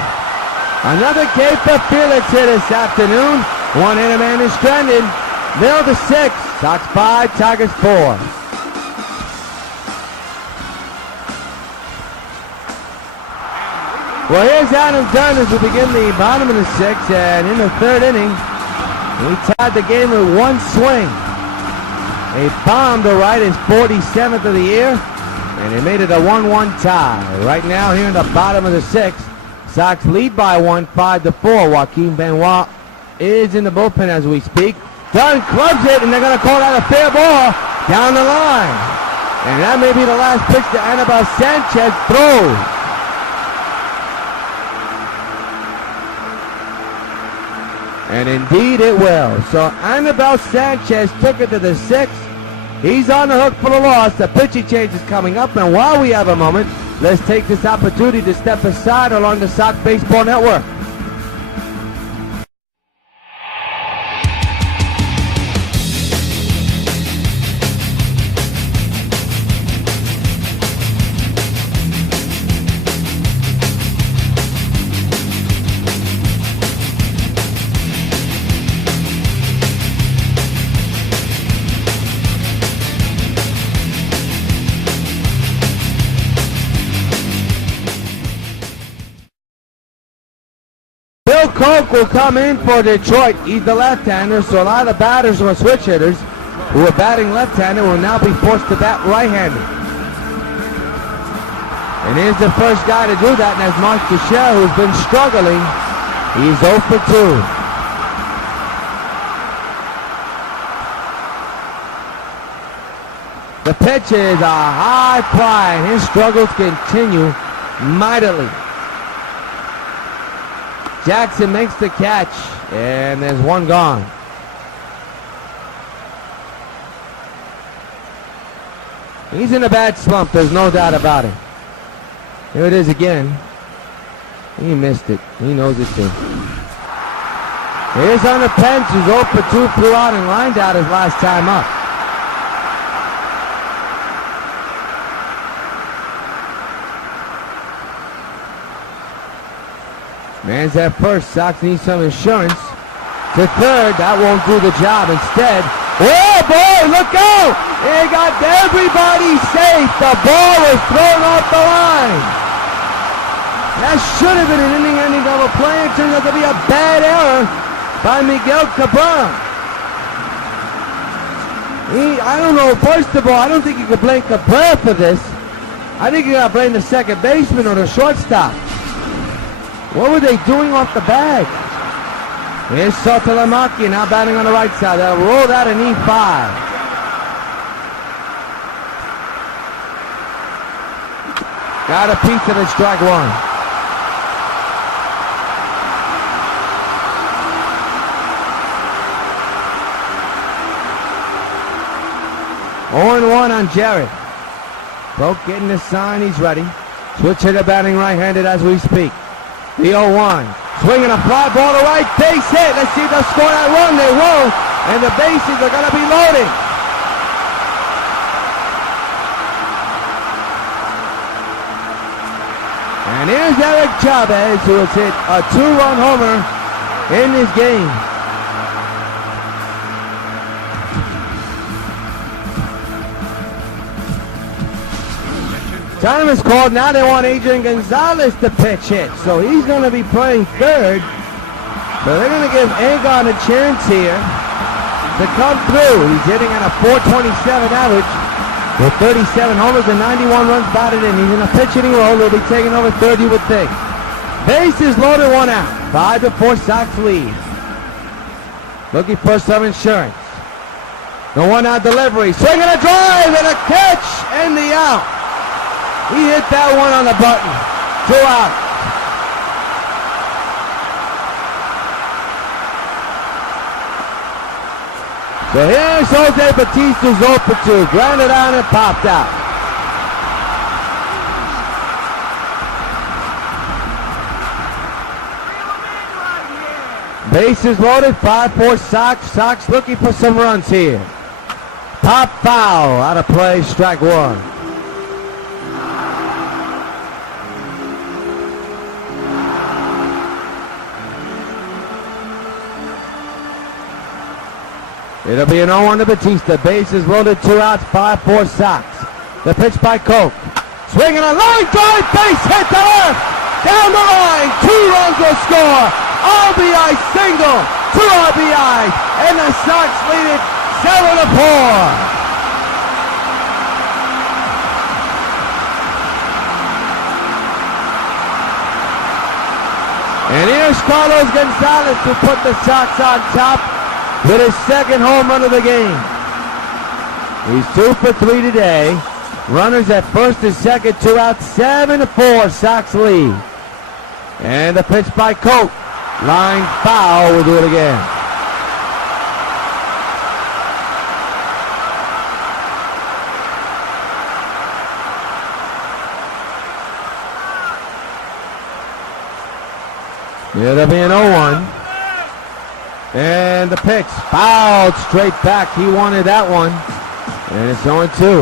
Another K for Felix here this afternoon. 1-hitter man is stranded. Mill to 6. Sox 5, Tigers 4. Well, here's Adam Dunn as we begin the bottom of the 6th, and in the 3rd inning, he tied the game with 1 swing. A bomb to right, his 47th of the year. And they made it a 1-1 tie. Right now, here in the bottom of the 6th, Sox lead by 1, 5-4. Joaquin Benoit is in the bullpen as we speak. Dunn clubs it, and they're going to call that a fair ball down the line. And that may be the last pitch to Anibal Sanchez throws. And indeed it will. So Anibal Sanchez took it to the 6th. He's on the hook for the loss. The pitching change is coming up, and while we have a moment, let's take this opportunity to step aside along the Sox Baseball Network. Coke will come in for Detroit. He's the left-hander, so a lot of the batters who are switch hitters who are batting left-handed will now be forced to bat right-handed. And here's the first guy to do that, and that's Mark Teixeira, who's been struggling. He's 0 for 2. The pitch is a high fly, and his struggles continue mightily. Jackson makes the catch, and there's one gone. He's in a bad slump, there's no doubt about it. Here it is again. He missed it. He knows it too. Here's on the bench, who's 0 for 2, flew out and lined out his last time up. Man's at first. Sox need some insurance. To third, that won't do the job. Instead, oh boy, look out! He got everybody safe. The ball was thrown off the line. That should have been an inning-ending double play. It turns out to be a bad error by Miguel Cabrera. I don't know, first of all, I don't think you could blame Cabrera for this. I think you got to blame the second baseman or the shortstop. What were they doing off the bag? Here's Sotolamaki now batting on the right side. They'll roll that in E5. Got a piece of it, strike one. Oh, 1 on Jared. Broke getting the sign, he's ready. Switch hitter batting right-handed as we speak. The 0-1. Swinging a fly ball to right, base hit. Let's see if they'll score that run. They won't. And the bases are going to be loaded. And here's Eric Chavez, who has hit a 2-run homer in this game. Time is called. Now they want Adrian Gonzalez to pitch hit. So he's going to be playing third. But they're going to give Agon a chance here to come through. He's hitting at a .427 average with 37 homers and 91 runs batted in. He's in a pitch hitting role. He'll be taking over third, you would think. Bases loaded, 1 out. 5-4 Sox lead. Looking for some insurance. The 1-out delivery. Swinging a drive and a catch and the out. He hit that one on the button. 2 out. So here's Jose Batista's 0 for 2. Grounded out and popped out. Bases loaded, 5-4 Sox. Sox looking for some runs here. Pop foul. Out of play, strike one. It'll be an 0-1 to Batista. Bases loaded, 2 outs, 5-4 Sox. The pitch by Koch. Swinging a line drive, base hit to left. Down the line, 2 runs will score. RBI single, 2 RBIs, and the Sox lead it 7-4. And here's Carlos Gonzalez to put the Sox on top with his second home run of the game. He's 2 for 3 today. Runners at first and second, 2 out, 7-4 Sox lead. And the pitch by Koch. Line foul, we'll do it again. It'll be an 0-1. And the pitch fouled straight back. He wanted that one. And it's 0-2.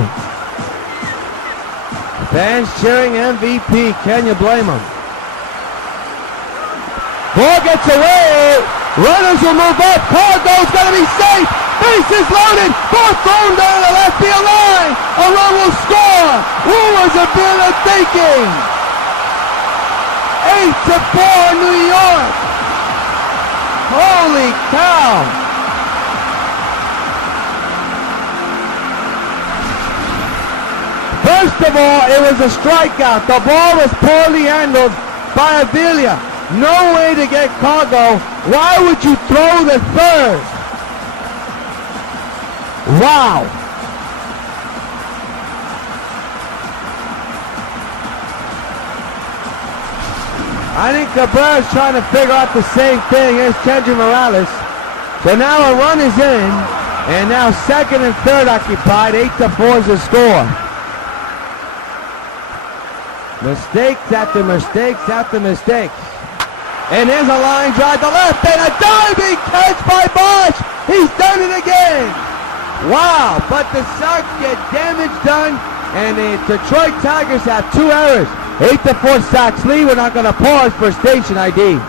Fans cheering MVP. Can you blame them? Ball gets away. Runners will move up. Cardinals going to be safe. Bases loaded. Ball thrown down the left field line. A run will score. Who was a bit of thinking? 8-4 New York. Holy cow! First of all, it was a strikeout. The ball was poorly handled by Avila. No way to get cargo. Why would you throw the third? Wow. I think Cabrera's trying to figure out the same thing as Kendra Morales. So now a run is in, and now second and third occupied. 8-4 is the score. Mistakes after mistakes after mistakes. And here's a line drive to left, and a diving catch by Bosch. He's done it again. Wow, but the Sox get damage done, and the Detroit Tigers have 2 errors. 8-4 Sox lead. We're not going to pause for station ID.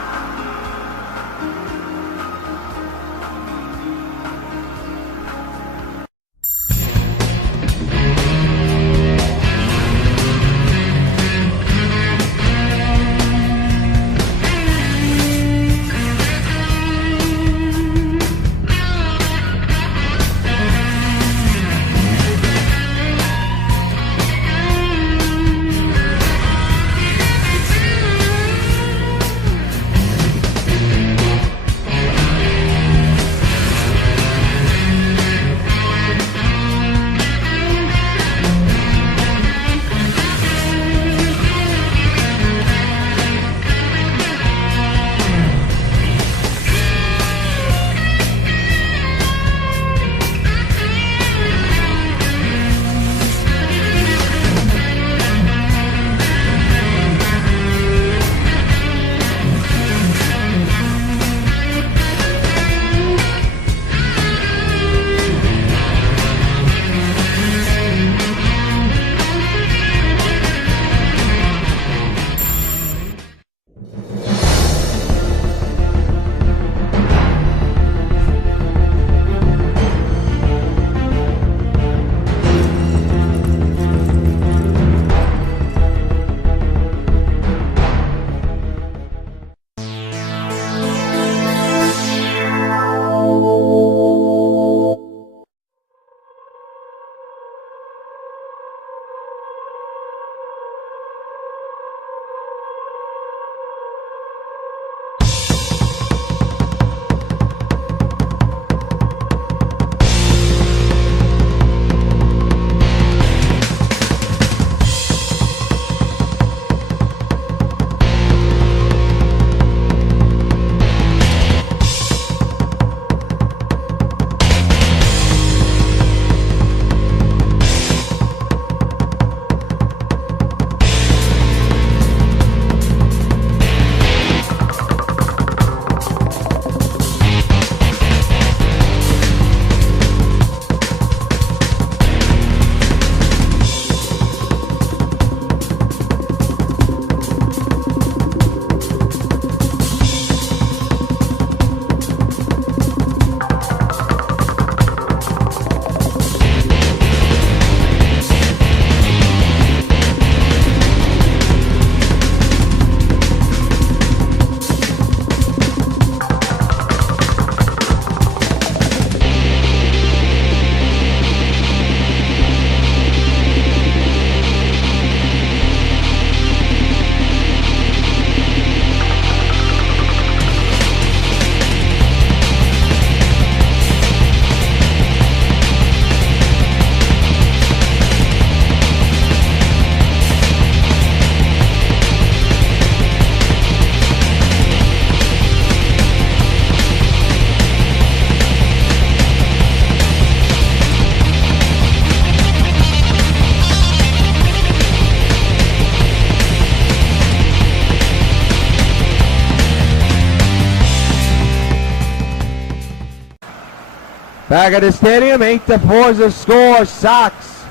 Back at the stadium, 8-4 is the score. Sox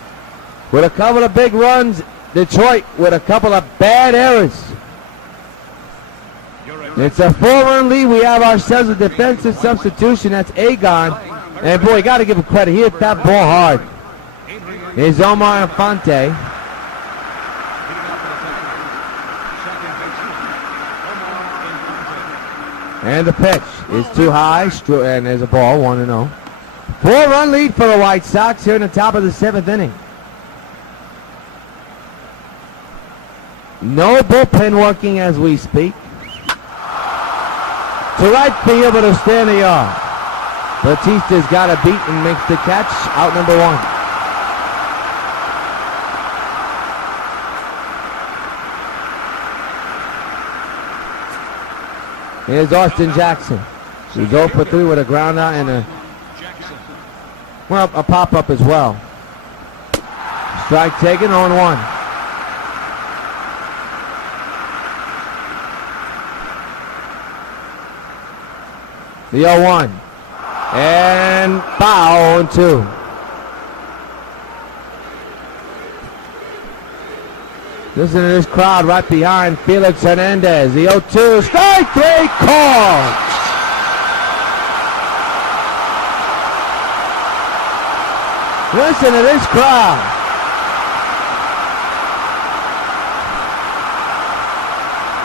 with a couple of big runs. Detroit with a couple of bad errors. It's a 4-run lead. We have ourselves a defensive substitution. That's Agon. And boy, you got to give him credit. He hit that ball hard. Here's Omar Infante. And the pitch is too high. And there's a ball, 1-0. 4-run lead for the White Sox here in the top of the 7th inning. No bullpen working as we speak. To right field, but a stand the yard. Batista's got a beat and makes the catch. Out number 1. Here's Austin Jackson. He's 0 for 3 with a ground out and a pop-up as well. Strike taken, 0-1. The 0-1. And foul, 0-2. Listen to this crowd right behind Felix Hernandez. The 0-2, strike 3 call. Listen to this crowd.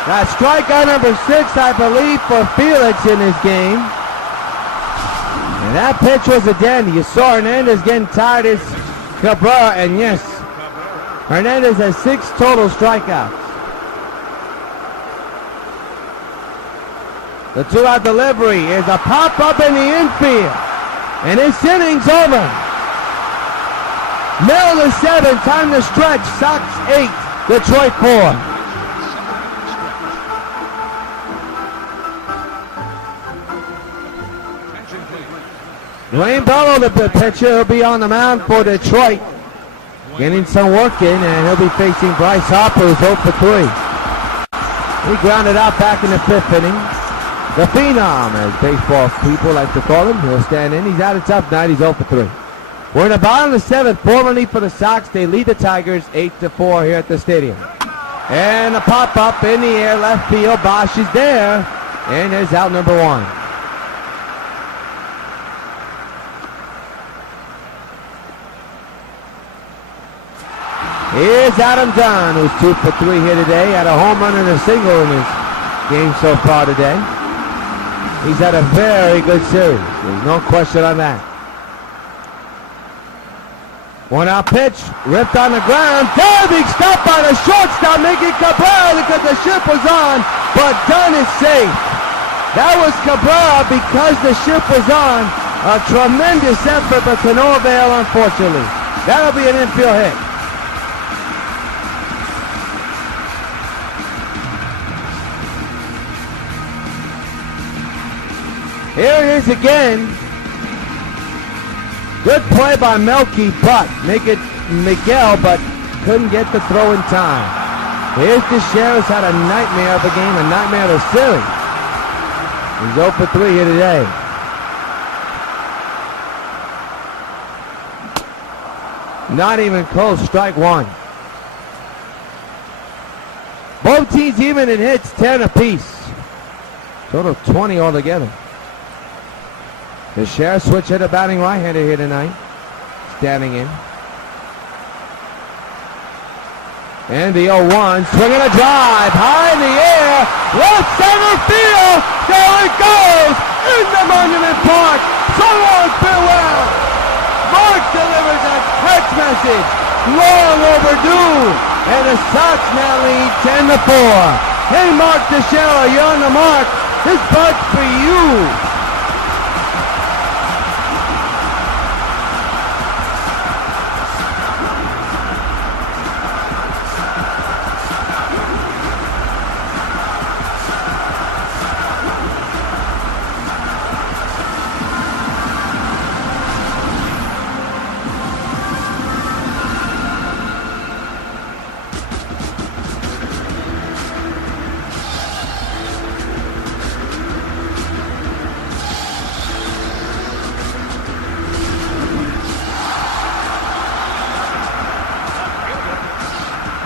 That's strikeout number 6, I believe, for Felix in this game. And that pitch was a dandy. You saw Hernandez getting tired as Cabrera, and yes, Hernandez has 6 total strikeouts. The 2-out delivery is a pop-up in the infield. And this inning's over. Maryland 7, time to stretch. Sox 8, Detroit 4. Dwayne Bello, the pitcher, he'll be on the mound for Detroit. Getting some work in, and he'll be facing Bryce Harper, who's 0 for 3. He grounded out back in the 5th inning. The Phenom, as baseball people like to call him, he'll stand in. He's out of tough night. He's 0 for 3. We're in the bottom of the 7th, formerly for the Sox. They lead the Tigers 8-4 here at the stadium. And a pop-up in the air, left field. Bosch is there, and there's out number 1. Here's Adam Dunn, who's 2 for 3 here today. Had a home run and a single in his game so far today. He's had a very good series. There's no question on that. 1-out pitch, ripped on the ground. Diving stop by the shortstop, making Cabrera because the ship was on, but Dunn is safe. That was Cabrera because the ship was on. A tremendous effort, but to no avail, unfortunately. That'll be an infield hit. Here it is again. Good play by Melky, but make it Miguel, but couldn't get the throw in time. Here's Teixeira's had a nightmare of a game, a nightmare of a series. He's 0 for 3 here today. Not even close, strike 1. Both teams even in hits, 10 apiece. Total of 20 altogether. Teixeira switch at a batting right-hander here tonight. Standing in. And the 0-1, swinging a drive, high in the air, left center field, there it goes, into Monument Park, so long, farewell. Mark delivers a text message, long overdue, and the Sox now lead 10-4. Hey, Mark Teixeira, you're on the mark, this bird's for you.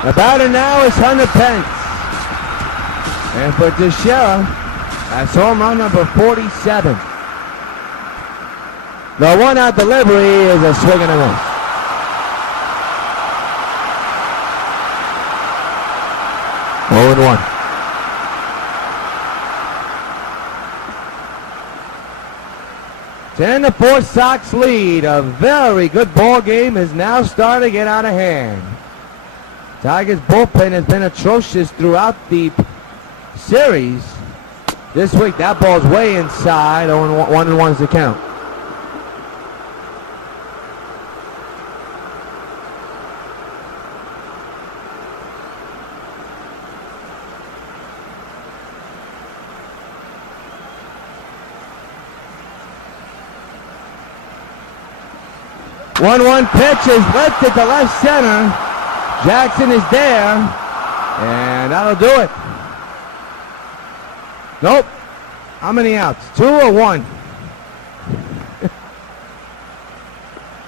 The batter now is Hunter Pence. And for Teixeira, that's home run number 47. The 1-out delivery is a swing and a miss. Oh, 1. 10-4 Sox lead. A very good ball game is now starting to get out of hand. Tigers bullpen has been atrocious throughout the series. This week, that ball's way inside. 1-1 is the count. One pitch is lifted to left center. Jackson is there, and that'll do it. Nope. How many outs? 2 or 1?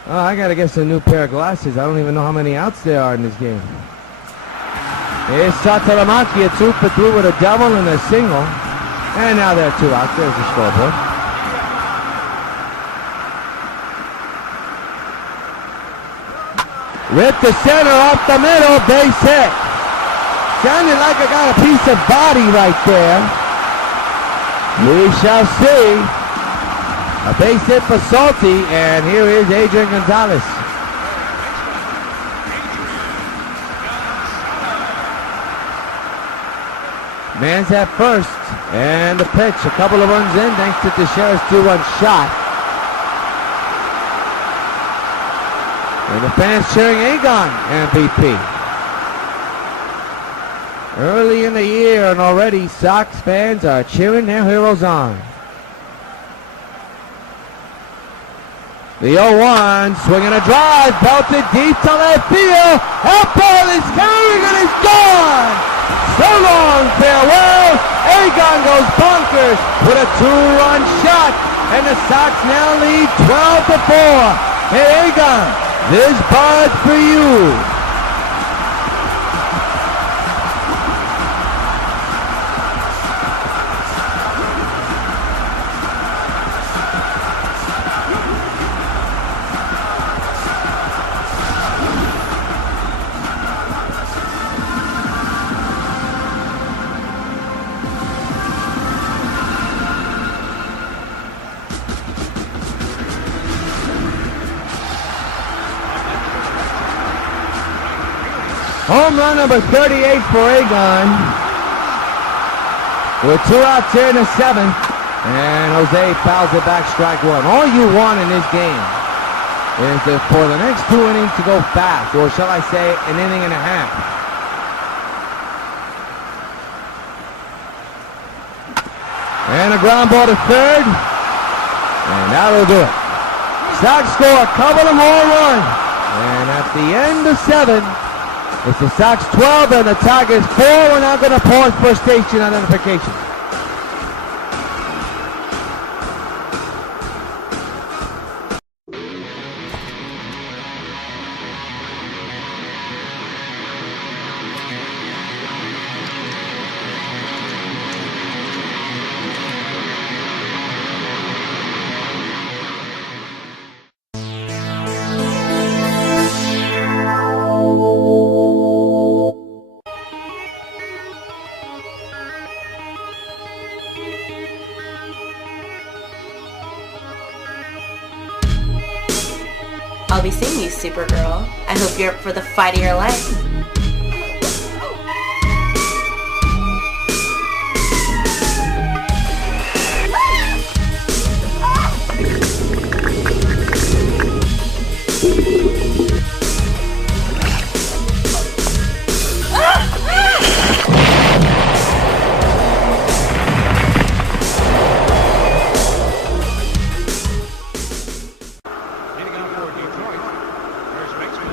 Oh, I gotta get some new pair of glasses. I don't even know how many outs there are in this game. Here's Satalamaki, a 2 for 3 with a double and a single. And now there are 2 outs. There's the scoreboard. Rip the center off the middle, base hit. Sounded like I got a piece of body right there. We shall see. A base hit for Salty, and here is Adrian Gonzalez. Man's at first, and the pitch. A couple of runs in thanks to Teixeira's 2-run shot. And the fans cheering Agon MVP. Early in the year, and already Sox fans are cheering their heroes on. The 0-1, swinging a drive, belted deep to left field. That ball is carrying and it's gone. So long, farewell. Agon goes bonkers with a 2-run shot, and the Sox now lead 12-4. Hey, Agon. This bird's for you. Home run number 38 for Agon. With 2 outs here in the 7th. And Jose fouls it back, strike 1. All you want in this game is for the next 2 innings to go fast. Or shall I say, an inning and a half. And a ground ball to third. And that'll do it. Sox score a couple of more runs. And at the end of 7, it's the Sox 12 and the Tigers 4. We're now going to pause for station identification. I'll be seeing you, Supergirl. I hope you're up for the fight of your life.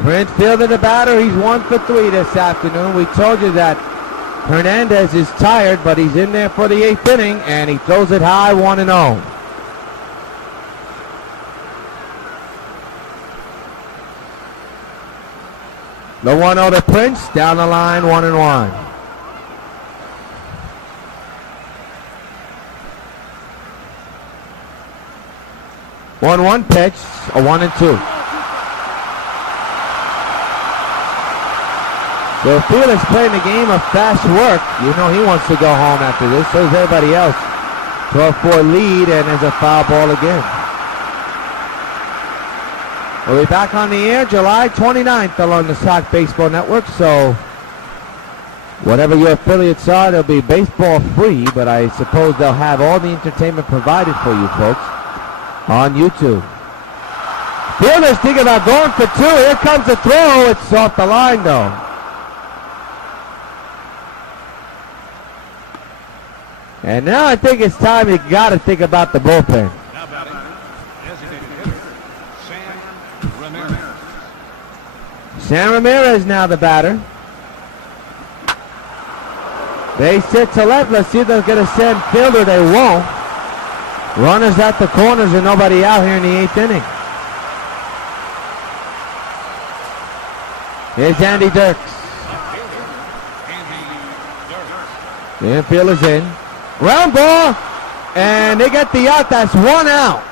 Brent fielded the batter. He's 1 for 3 this afternoon. We told you that Hernandez is tired, but he's in there for the 8th inning, and he throws it high, 1-0. The 1-0 to Prince, down the line, 1-1. One pitch, a 1-2. So Felix playing the game of fast work. You know he wants to go home after this. So does everybody else. 12-4 lead, and there's a foul ball again. We'll be back on the air July 29th along the Sox Baseball Network. So Whatever your affiliates are, they'll be baseball free, but I suppose they'll have all the entertainment provided for you folks on YouTube. Fielder's thinking about going for two. Here comes the throw. It's off the line, though. And now I think it's time you got to think about the bullpen. Sam Ramirez now the batter. They sit to left. Let's see if they're going to send Fielder. They won't. Runners at the corners and nobody out here in the 8th inning. Here's Andy Dirks. The infielder's in. Ground ball. And they get the out. That's 1 out.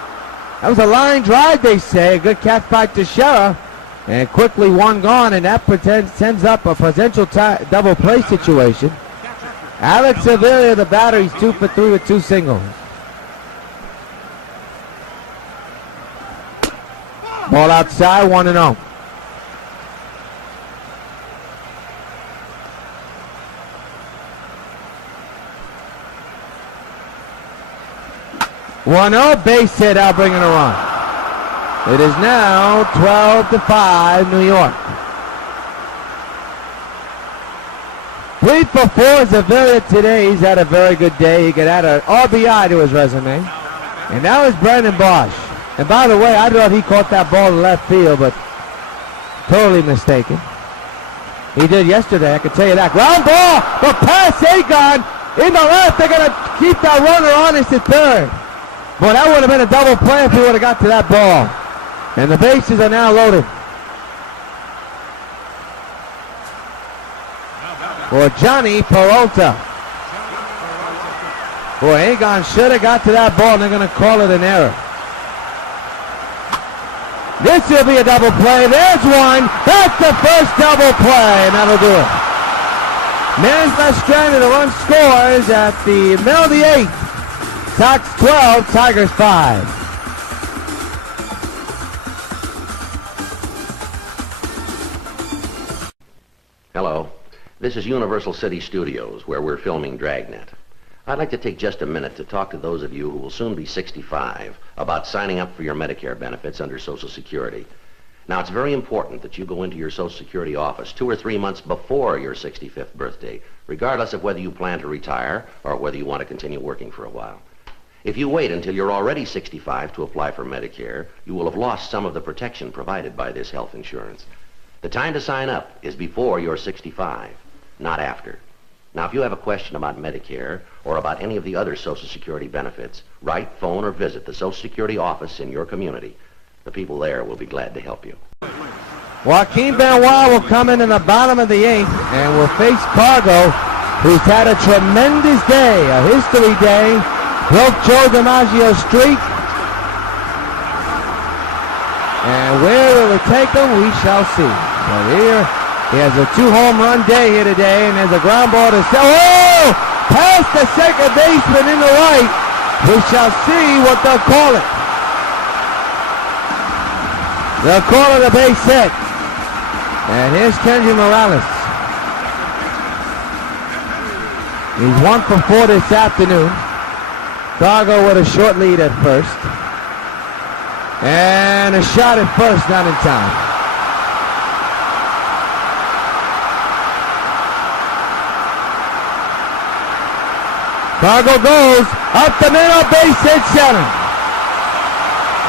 That was a line drive, they say. A good catch by Teixeira. And quickly 1 gone. And that sends up a potential double play situation. Alex Sevilla, the batter, he's 2 for 3 with 2 singles. Ball outside, 1-0. Base hit out, bringing a run. It is now 12-5, New York. 3 for 4 Sevilla today. He's had a very good day. He could add an RBI to his resume. And now is Brandon Bosch. And by the way, I thought he caught that ball in left field, but totally mistaken. He did yesterday, I can tell you that. Ground ball, the pass ain't gone. In the left, they're going to keep that runner honest at third. Boy, that would have been a double play if he would have got to that ball. And the bases are now loaded. For Johnny Peralta. Boy, Agon should have got to that ball, and they're going to call it an error. This will be a double play. There's one. That's the first double play, and that'll do it. Man's left stranded. A run scores at the middle of the 8th. Sox 12, Tigers 5. Hello. This is Universal City Studios, where we're filming Dragnet. I'd like to take just a minute to talk to those of you who will soon be 65 about signing up for your Medicare benefits under Social Security. Now, it's very important that you go into your Social Security office 2 or 3 months before your 65th birthday, regardless of whether you plan to retire or whether you want to continue working for a while. If you wait until you're already 65 to apply for Medicare, you will have lost some of the protection provided by this health insurance. The time to sign up is before you're 65, not after. Now, if you have a question about Medicare or about any of the other Social Security benefits, write, phone, or visit the Social Security office in your community. The people there will be glad to help you. Joaquin Benoit will come in the bottom of the 8th and will face Cargo, who's had a tremendous day, a history day. Broke Joe DiMaggio's streak. And where will it take him, we shall see. But here, he has a 2-home run day here today, and there's a ground ball to sell. Oh! Past the second baseman in the right. We shall see what they'll call it. They'll call it a base hit. And here's Kenji Morales. He's 1 for 4 this afternoon. Cargo with a short lead at first. And a shot at first, not in time. Cargo goes up the middle, base hit center.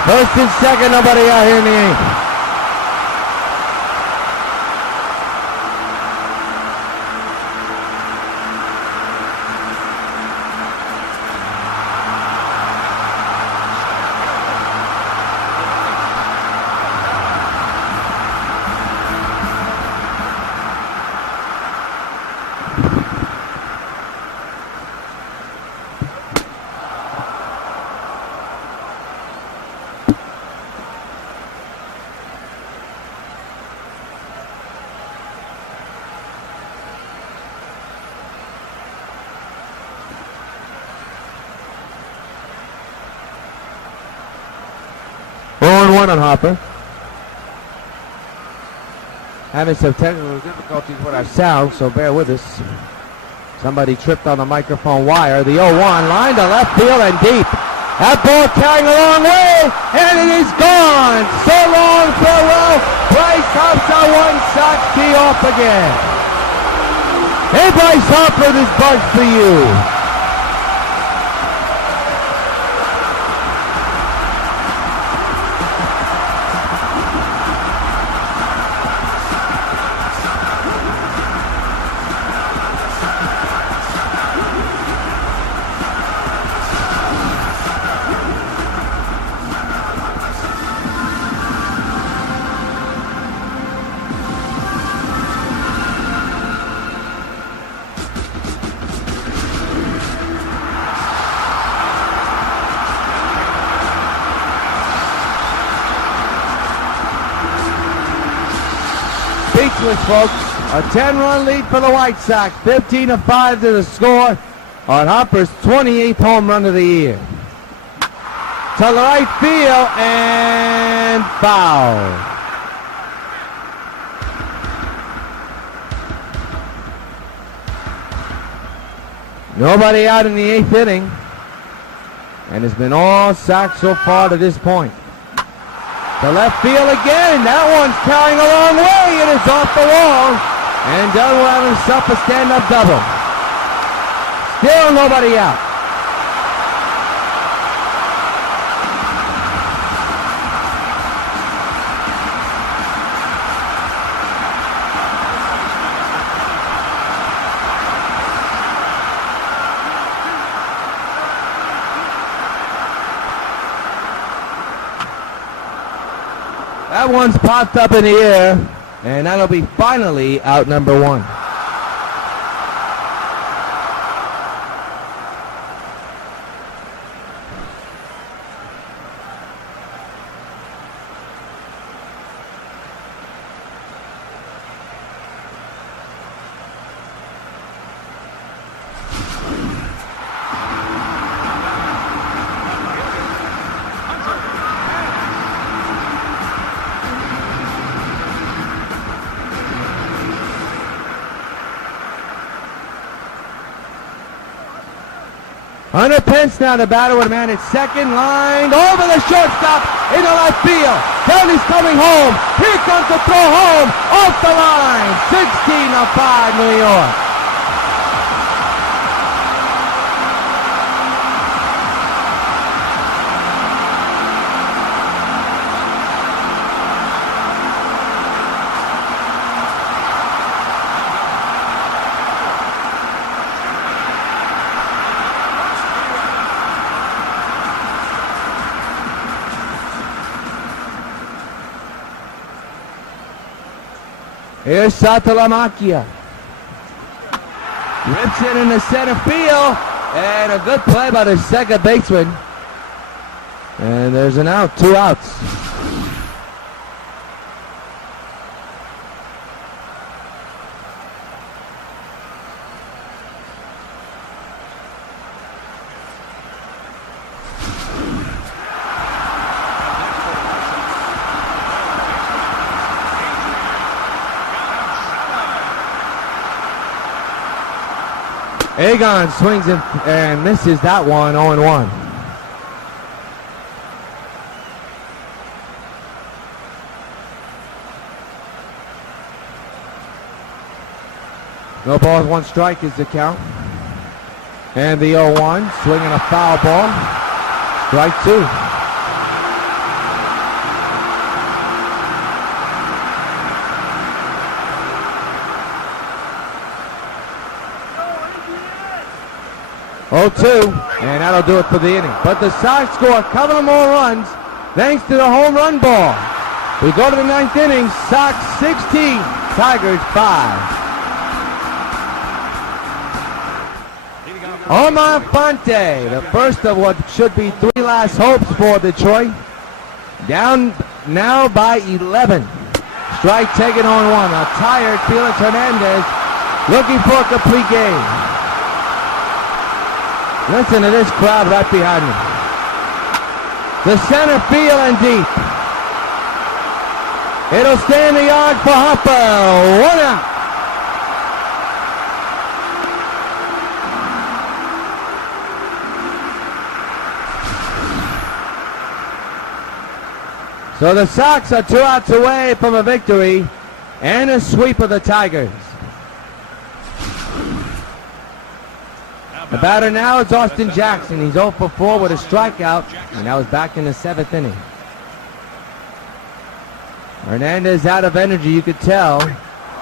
First and second, nobody out here in the 8th. On Hopper. having some technical difficulties with our sound, so bear with us. Somebody tripped on the microphone wire. The 0-1 line to left field and deep. That ball carrying a long way, and it is gone. So long, farewell. Bryce hops on one, Sox tee off again. Hey, Bryce Harper, this buzz for you. Folks, a 10-run lead for the White Sox, 15-5 to the score on Harper's 28th home run of the year. To the right field and foul. Nobody out in the 8th inning, and it's been all Sox so far to this point. To left field again. That one's carrying a long way. It is off the wall. And Dunn will have himself a stand-up double. Still nobody out. That one's popped up in the air, and that'll be finally out number one. Hunter Pence now the batter with a man at second, line over the shortstop into left field. Down he's coming home. Here comes the throw home off the line. 16-5 New York. Here's Satalamacchia. Rips it in the center field. And a good play by the second baseman. And there's an out, 2 outs. Egon swings and misses that one, 0-1. No balls, 1 strike is the count. And the 0-1, swinging a foul ball. Strike 2. And that'll do it for the inning. But the Sox score a couple of more runs thanks to the home run ball. We go to the 9th inning. Sox 16, Tigers 5. Omar Fonte, the first of what should be 3 last hopes for Detroit. Down now by 11. Strike taken on 1. A tired Felix Hernandez looking for a complete game. Listen to this crowd right behind me. The center field and deep. It'll stay in the yard for Hopper. 1 out. So the Sox are 2 outs away from a victory and a sweep of the Tigers. The batter now is Austin Jackson. He's 0 for 4 with a strikeout, and that was back in the 7th inning. Hernandez out of energy, you could tell.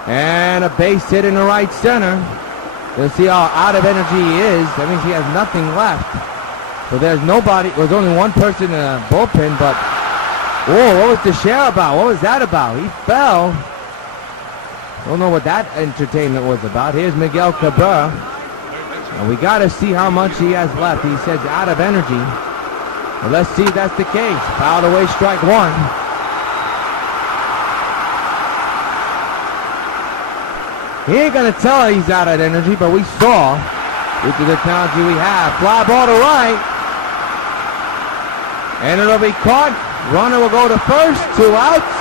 And a base hit in the right center. You'll see how out of energy he is. That means he has nothing left. So there's nobody. There's only one person in the bullpen, but... Whoa, what was the share about? What was that about? He fell. Don't know what that entertainment was about. Here's Miguel Cabrera. And we got to see how much he has left. He says out of energy. Well, let's see if that's the case. Fouled away, strike 1. He ain't going to tell he's out of energy, but we saw with the technology we have. Fly ball to right. And it'll be caught. Runner will go to first. 2 outs.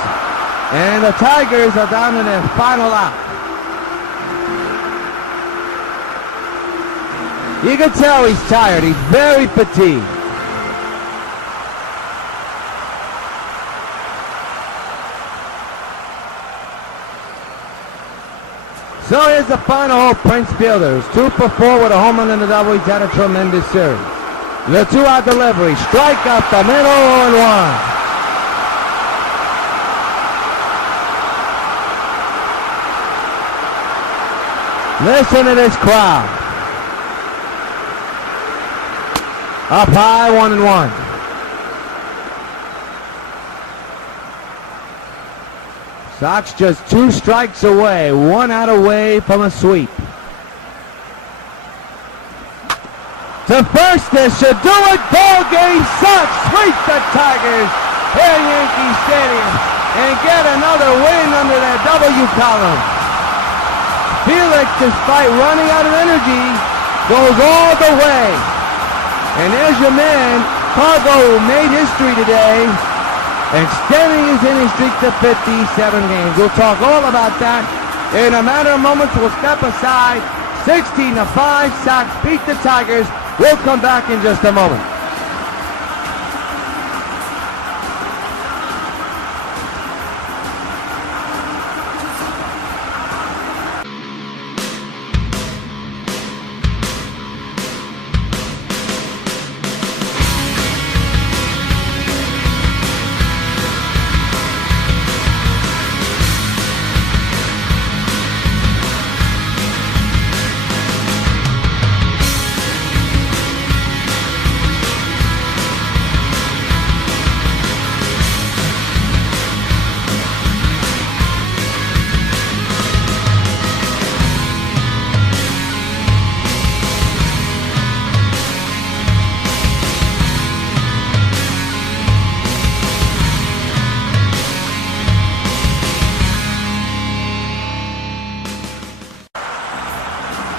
And the Tigers are down to their final out. You can tell he's tired. He's very fatigued. So here's the final hole, Prince Fielders. 2 for 4 with a home run and a double. He's had a tremendous series. The 2-out delivery. Strike up the middle, 0-1. Listen to this crowd. Up high, 1-1. Sox just 2 strikes away, 1 out away from a sweep. To first, this should do it. Ball game. Sox sweep the Tigers here at Yankee Stadium and get another win under their W column. Felix, despite running out of energy, goes all the way. And there's your man, Cargo, who made history today, extending his inning streak to 57 games. We'll talk all about that in a matter of moments. We'll step aside. 16-5, Sox beat the Tigers. We'll come back in just a moment.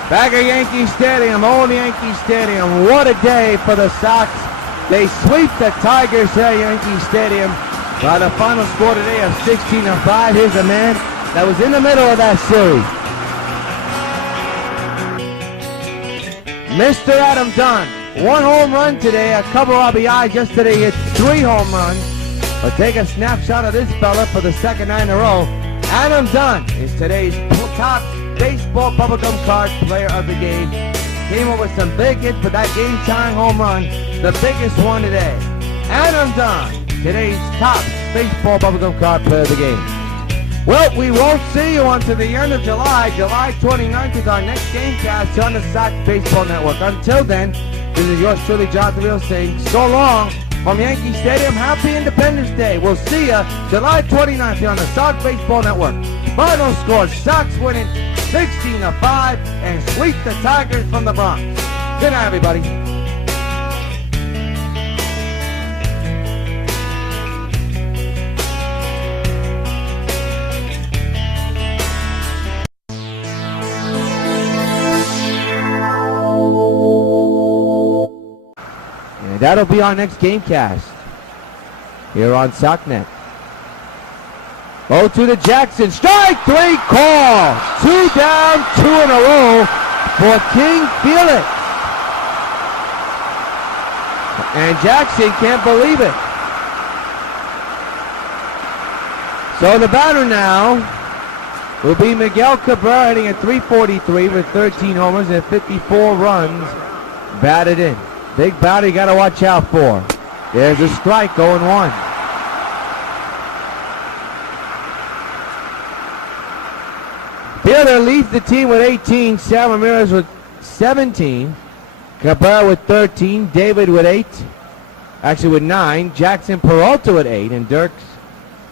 Back at Yankee Stadium, old Yankee Stadium. What a day for the Sox. They sweep the Tigers here at Yankee Stadium by the final score today of 16-5. Here's a man that was in the middle of that series. Mr. Adam Dunn, 1 home run today, a couple RBIs yesterday. He hit 3 home runs. But take a snapshot of this fella for the second night in a row. Adam Dunn is today's top baseball bubblegum card player of the game. Came up with some big hits for that game-tying home run, the biggest one today. Adam Dunn, today's top baseball bubblegum card player of the game. Well, we won't see you until the end of July. July 29th is our next game cast on the Sox Baseball Network. Until then, this is yours truly, John DeVille, saying so long from Yankee Stadium. Happy Independence Day. We'll see you July 29th here on the Sox Baseball Network. Final score, Sox winning 16-5 and sweep the Tigers from the Bronx. Good night, everybody. And that'll be our next game cast here on SockNet. 0-2 to Jackson. Strike 3 call. 2 down, 2 in a row for King Felix. And Jackson can't believe it. So the batter now will be Miguel Cabrera, hitting at .343 with 13 homers and 54 runs batted in. Big batter you got to watch out for. There's a strike, 0-1. Fielder leads the team with 18. Sam Ramirez with 17. Cabrera with 13. David with 8. Actually with 9. Jackson Peralta with 8. And Dirks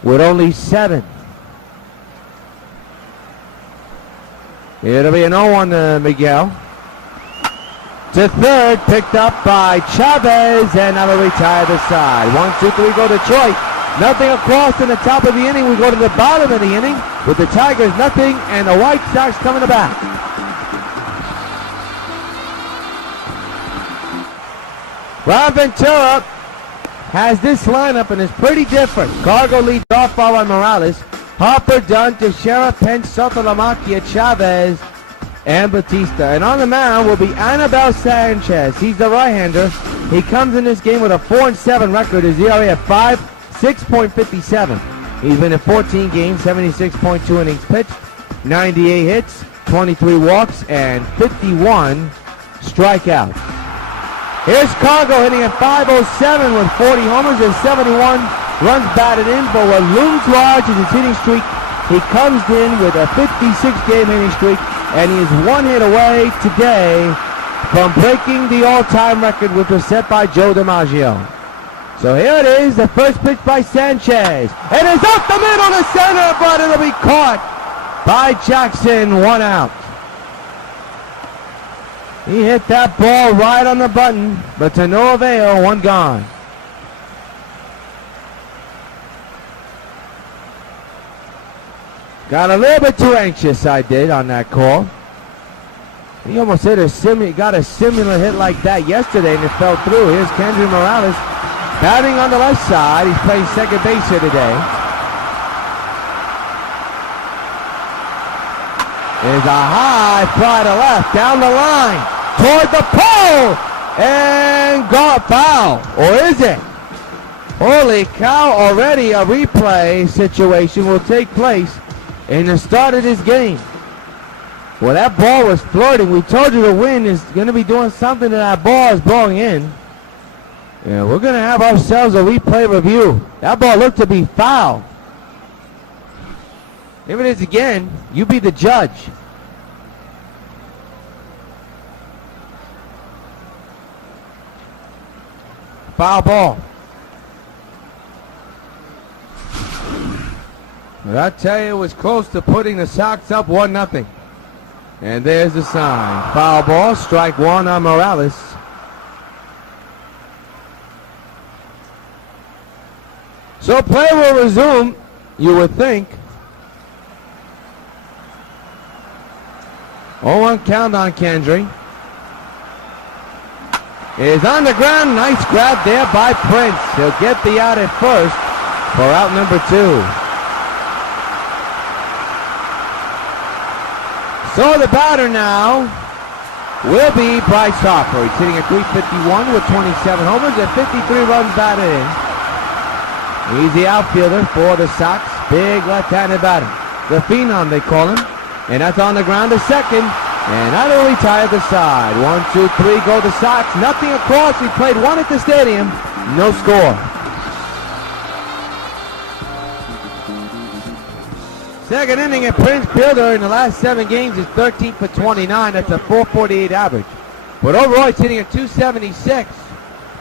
with only 7. It'll be an 0-1 to Miguel. To third, picked up by Chavez, and that'll retire the side. 1-2-3 go Detroit. Nothing across in the top of the inning. We go to the bottom of the inning with the Tigers nothing and the White Sox coming to bat. Ron Ventura has this lineup and is pretty different. Cargo leads off by Morales. Harper, Dunn, Teixeira, Pence, Sotolamacchia, Chavez, and Batista. And on the mound will be Anibal Sanchez. He's the right-hander. He comes in this game with a 4-7 record. His ERA at 6.57. He's been in 14 games, 76.2 innings pitched, 98 hits, 23 walks, and 51 strikeouts. Here's Cargo hitting at .507 with 40 homers and 71 runs batted in. But what looms large is his hitting streak. He comes in with a 56-game hitting streak, and he is 1 hit away today from breaking the all-time record, which was set by Joe DiMaggio. So here it is, the first pitch by Sanchez. It is up the middle to center, but it'll be caught by Jackson, 1 out. He hit that ball right on the button, but to no avail, 1 gone. Got a little bit too anxious, I did, on that call. He almost hit got a similar hit like that yesterday, and it fell through. Here's Kendry Morales batting on the left side. He's playing second base here today. Is a high fly to left, down the line, toward the pole, and got foul. Or is it? Holy cow, already a replay situation will take place in the start of this game. Well, that ball was floating. We told you the wind is going to be doing something to that ball is blowing in. Yeah, we're going to have ourselves a replay review. That ball looked to be foul. If it is again, you be the judge. Foul ball. But I tell you, it was close to putting the Sox up 1-0. And there's the sign. Foul ball, strike 1 on Morales. So play will resume, you would think. 0-1 count on Kendry. Is on the ground. Nice grab there by Prince. He'll get the out at first for out number 2. So the batter now will be Bryce Harper. He's hitting at .351 with 27 homers and 53 runs batted in. He's the outfielder for the Sox. Big left-handed batter. The Phenom, they call him. And that's on the ground to second. And that'll retire the side. 1, 2, 3, go the Sox. Nothing across. We played 1 at the stadium. No score. Second inning at Prince Fielder in the last 7 games is 13 for 29. That's a .448 average. But overall, he's hitting at .276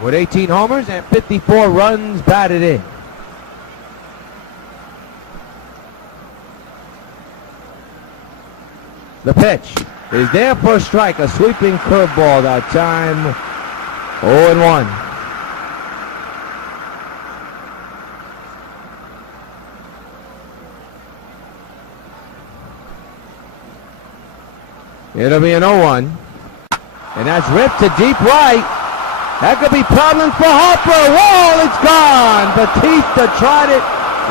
with 18 homers and 54 runs batted in. The pitch is there for a strike. A sweeping curveball that time. 0-1. It'll be an 0-1. And that's ripped to deep right. That could be problems for Harper. Wall, it's gone. Batista tried it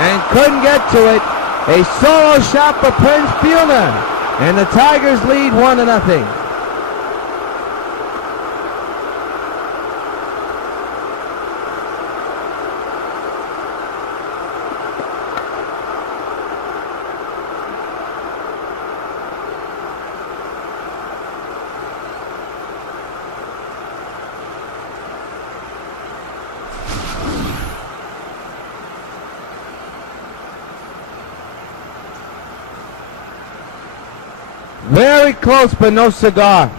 and couldn't get to it. A solo shot for Prince Fielder. And the Tigers lead 1-0. Very close, but no cigar.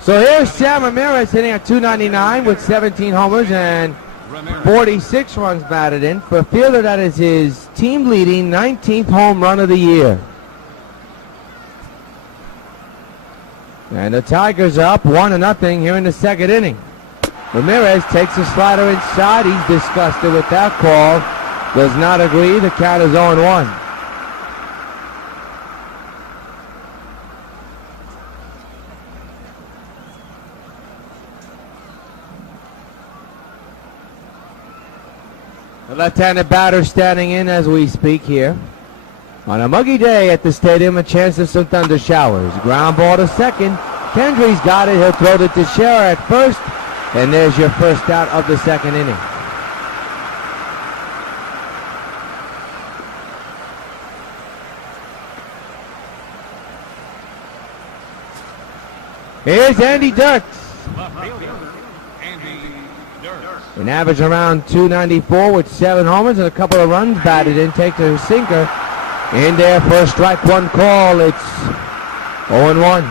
So here's Sam Ramirez hitting at .299 with 17 homers and 46 runs batted in. For a fielder, that is his team-leading 19th home run of the year. And the Tigers are up 1-0 here in the second inning. Ramirez takes a slider inside. He's disgusted with that call. Does not agree. The count is 0-1. The left-handed batter standing in as we speak here. On a muggy day at the stadium, a chance of some thunder showers. Ground ball to second. Kendry's got it. He'll throw it to Scherer at first. And there's your first out of the second inning. Here's Andy Dirks. An average around .294 with 7 homers and a couple of runs batted in. Takes a sinker in there for a strike one call. It's 0-1.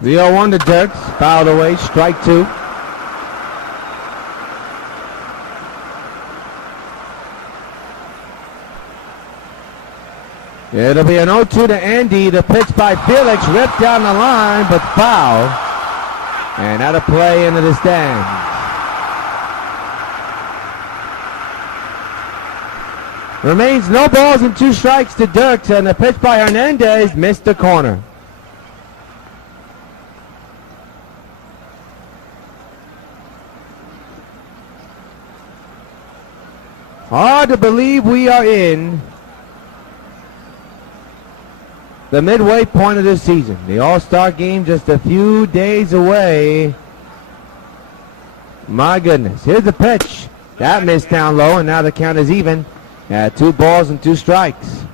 The 0-1 to Dirks, fouled away, strike two. It'll be an 0-2 to Andy. The pitch by Felix, ripped down the line, but foul. And out of play into the stands. Remains no balls and 2 strikes to Dirks, and the pitch by Hernandez missed the corner. Hard to believe we are in the midway point of this season. The All-Star game just a few days away. My goodness. Here's the pitch. That missed down low, and now the count is even at 2 balls and 2 strikes.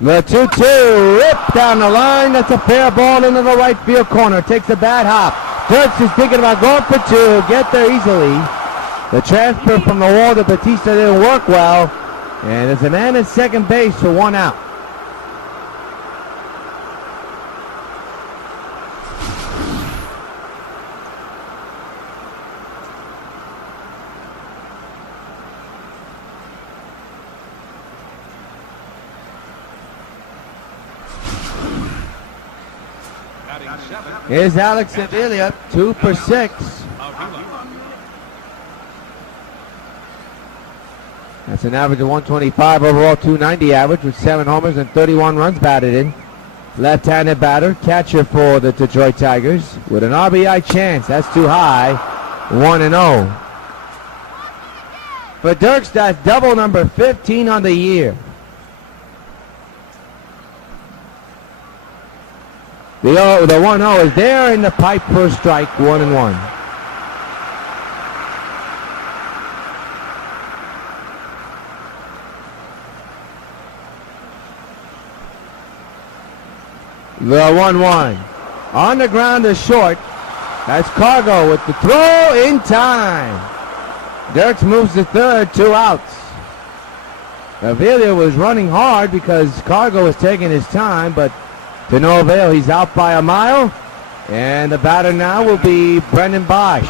The 2-2, ripped down the line. That's a fair ball into the right field corner. Takes a bad hop. Dirks is thinking about going for 2. Get there easily. The transfer from the wall to Batista didn't work well. And there's a man at second base for 1 out. Here's Alex Sevilla, 2 for 6. That's an average of 125 overall, 290 average with 7 homers and 31 runs batted in. Left-handed batter, catcher for the Detroit Tigers with an RBI chance. That's too high, 1-0. For Dirks, that's double number 15 on the year. The 1-0 is there in the pipe for a strike, 1-1. The 1-1. On the ground is short. That's Cargo with the throw in time. Dirks moves to third, 2 outs. Avila was running hard because Cargo was taking his time, but to no avail. He's out by a mile. And the batter now will be Brendan Bosch.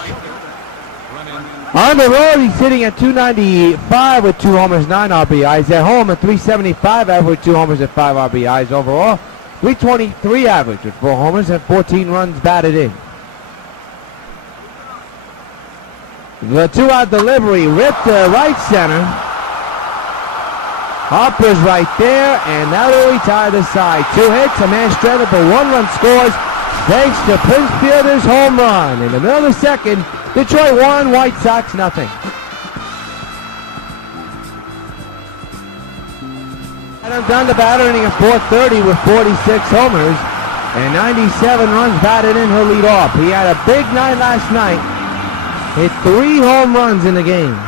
On the road, he's sitting at 295 with 2 homers, 9 RBIs. At home, at 375 average with 2 homers and 5 RBIs overall. 323 average with 4 homers and 14 runs batted in. The two-out delivery ripped to right center. Harper's right there, and that'll retire the side. 2 hits, a man stranded, but 1 run scores thanks to Prince Fielder's home run. In the middle of the second, Detroit 1, White Sox nothing. Adam Dunn, the batter, hitting a .430 with 46 homers and 97 runs batted in. He'll lead off. He had a big night last night. Hit 3 home runs in the game.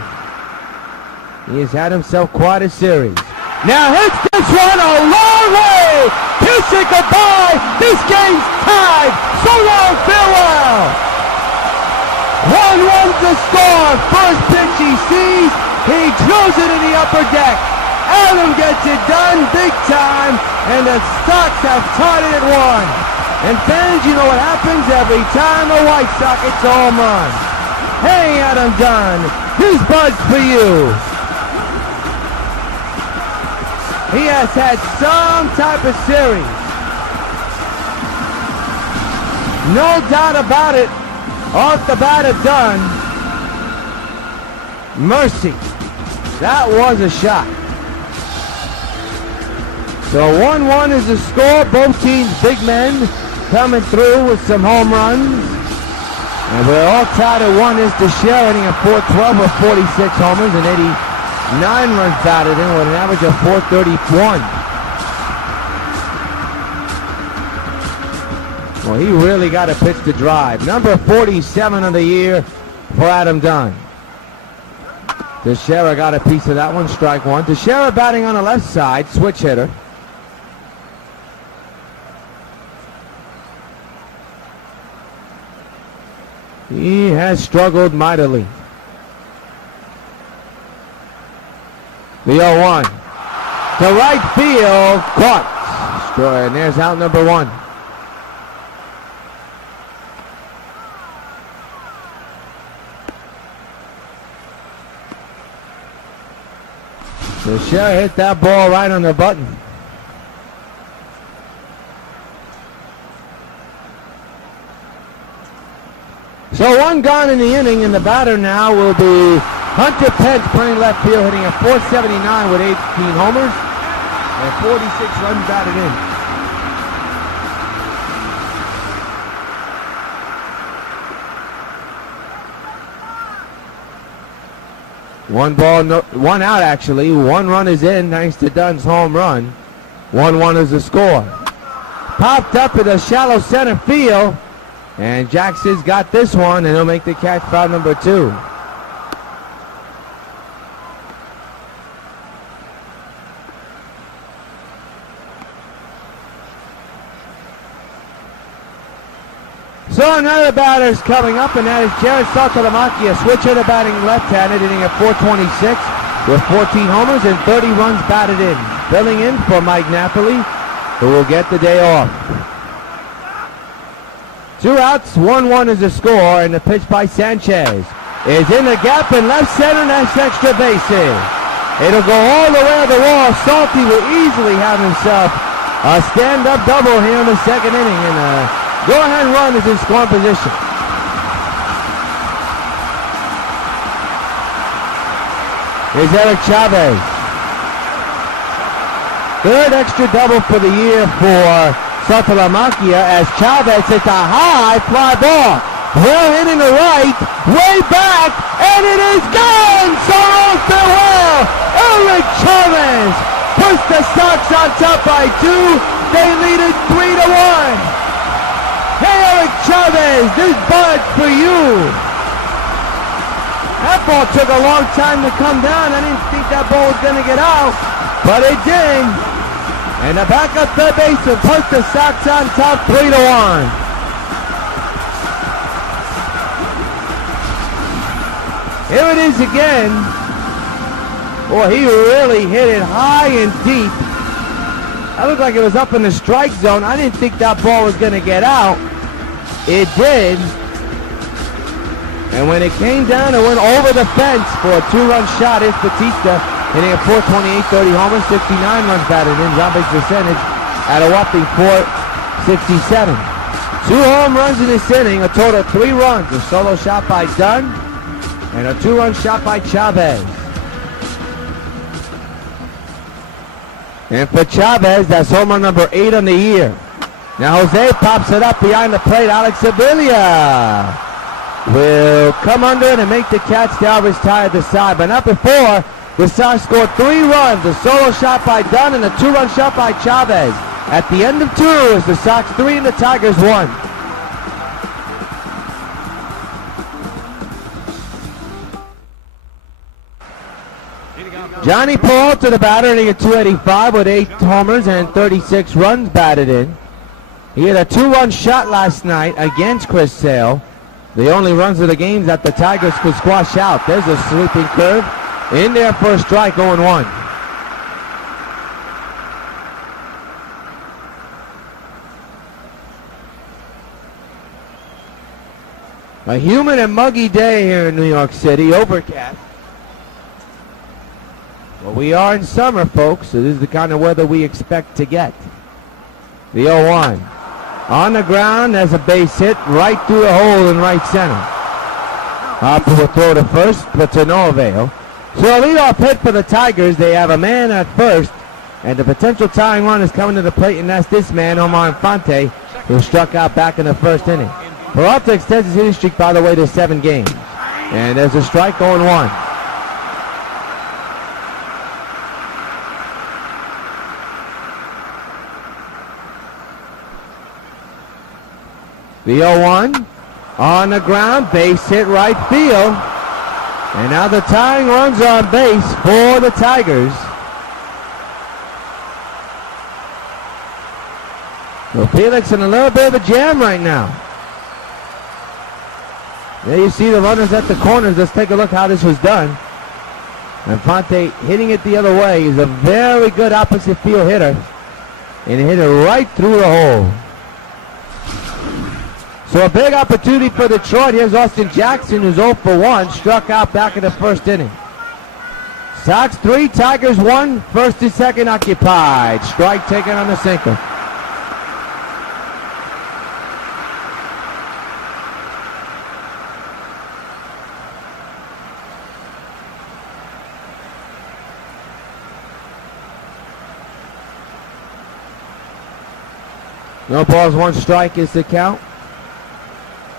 He has had himself quite a series. Now hits this one a long way. Kissing goodbye. This game's tied. So long, farewell. 1-1 to score. First pitch he sees. He drills it in the upper deck. Adam gets it done big time, and the Sox have tied it at 1. And fans, you know what happens every time a White Sox hits a home run. Hey, Adam Dunn, here's Buzz for you. He has had some type of series. No doubt about it. Off the bat of Dunn. Mercy. That was a shot. So 1-1 is the score. Both teams, big men, coming through with some home runs. And we're all tied at 1. Is Teixeira hitting a .412 with 46 homers and 89 runs batted in with an average of .431. Well, he really got a pitch to drive. Number 47 of the year for Adam Dunn. Teixeira got a piece of that one, strike 1. Teixeira batting on the left side, switch hitter. He has struggled mightily. The 0-1. To right field, caught. And there's out number 1. Teixeira hit that ball right on the button. So 1 gone in the inning, and the batter now will be Hunter Pence, playing left field, hitting a .479 with 18 homers and 46 runs batted in. One out actually. 1 run is in thanks to Dunn's home run. 1-1 is the score. Popped up in the shallow center field, and Jackson's got this one, and he'll make the catch, foul number 2. So another batter's coming up, and that is Jared Saltalamacchia, switch hitter batting left-handed, hitting at .426 with 14 homers and 30 runs batted in. Filling in for Mike Napoli, who will get the day off. 2 outs, 1-1 is the score, and the pitch by Sanchez is in the gap in left center, and that's extra bases. It'll go all the way to the wall. Salty will easily have himself a stand-up double here in the second inning, and go-ahead run is in scoring position. Here's Eric Chavez. 3rd extra double for the year for Saltalamacchia as Chavez hits a high fly ball. Well hit in the right, way back, and it is gone! So long, farewell! Eric Chavez puts the Sox on top by 2. They lead it 3-1. Hey, Eric Chavez, this Bud for you. That ball took a long time to come down. I didn't think that ball was going to get out, but it did. And the backup third baseman puts the Sox on top 3-1. Here it is again. Boy, he really hit it high and deep. That looked like it was up in the strike zone. I didn't think that ball was going to get out. It did. And when it came down, it went over the fence for a 2-run shot. It's Batista hitting a .428, 30 homers, 59 runs batted in. On-base percentage at a whopping .467. 2 home runs in this inning, a total of 3 runs. A solo shot by Dunn, And a 2-run shot by Chavez. And for Chavez, that's home run number 8 on the year. Now Jose pops it up behind the plate. Alex Sevilla will come under it and make the catch. The Alvarez tie at the side. But not before, the Sox scored 3 runs. A solo shot by Dunn and a 2-run shot by Chavez. At the end of 2, it's the Sox 3 and the Tigers 1. Johnny Peralta, the batter, hitting at 285 with 8 homers and 36 runs batted in. He had a 2-run shot last night against Chris Sale. The only runs of the game that the Tigers could squash out. There's a sweeping curve. In there for a strike, 0-1. A humid and muggy day here in New York City, overcast. Well, we are in summer, folks, so this is the kind of weather we expect to get. The 0-1. On the ground, there's a base hit right through the hole in right center. Harper will throw to first, but to no avail. So a leadoff hit for the Tigers. They have a man at first, and the potential tying run is coming to the plate, and that's this man, Omar Infante, who struck out back in the first inning. Peralta extends his hitting streak, by the way, to 7 games. And there's a strike, 0-1. The 0-1 on the ground, base hit right field. And now the tying runs on base for the Tigers. Well, Felix in a little bit of a jam right now. There you see the runners at the corners. Let's take a look how this was done. Infante hitting it the other way. He's a very good opposite field hitter. And he hit it right through the hole. So a big opportunity for Detroit. Here's Austin Jackson, who's 0 for 1, struck out back in the first inning. Sox 3, Tigers 1, first and second occupied. Strike taken on the sinker. No balls, 1 strike is the count.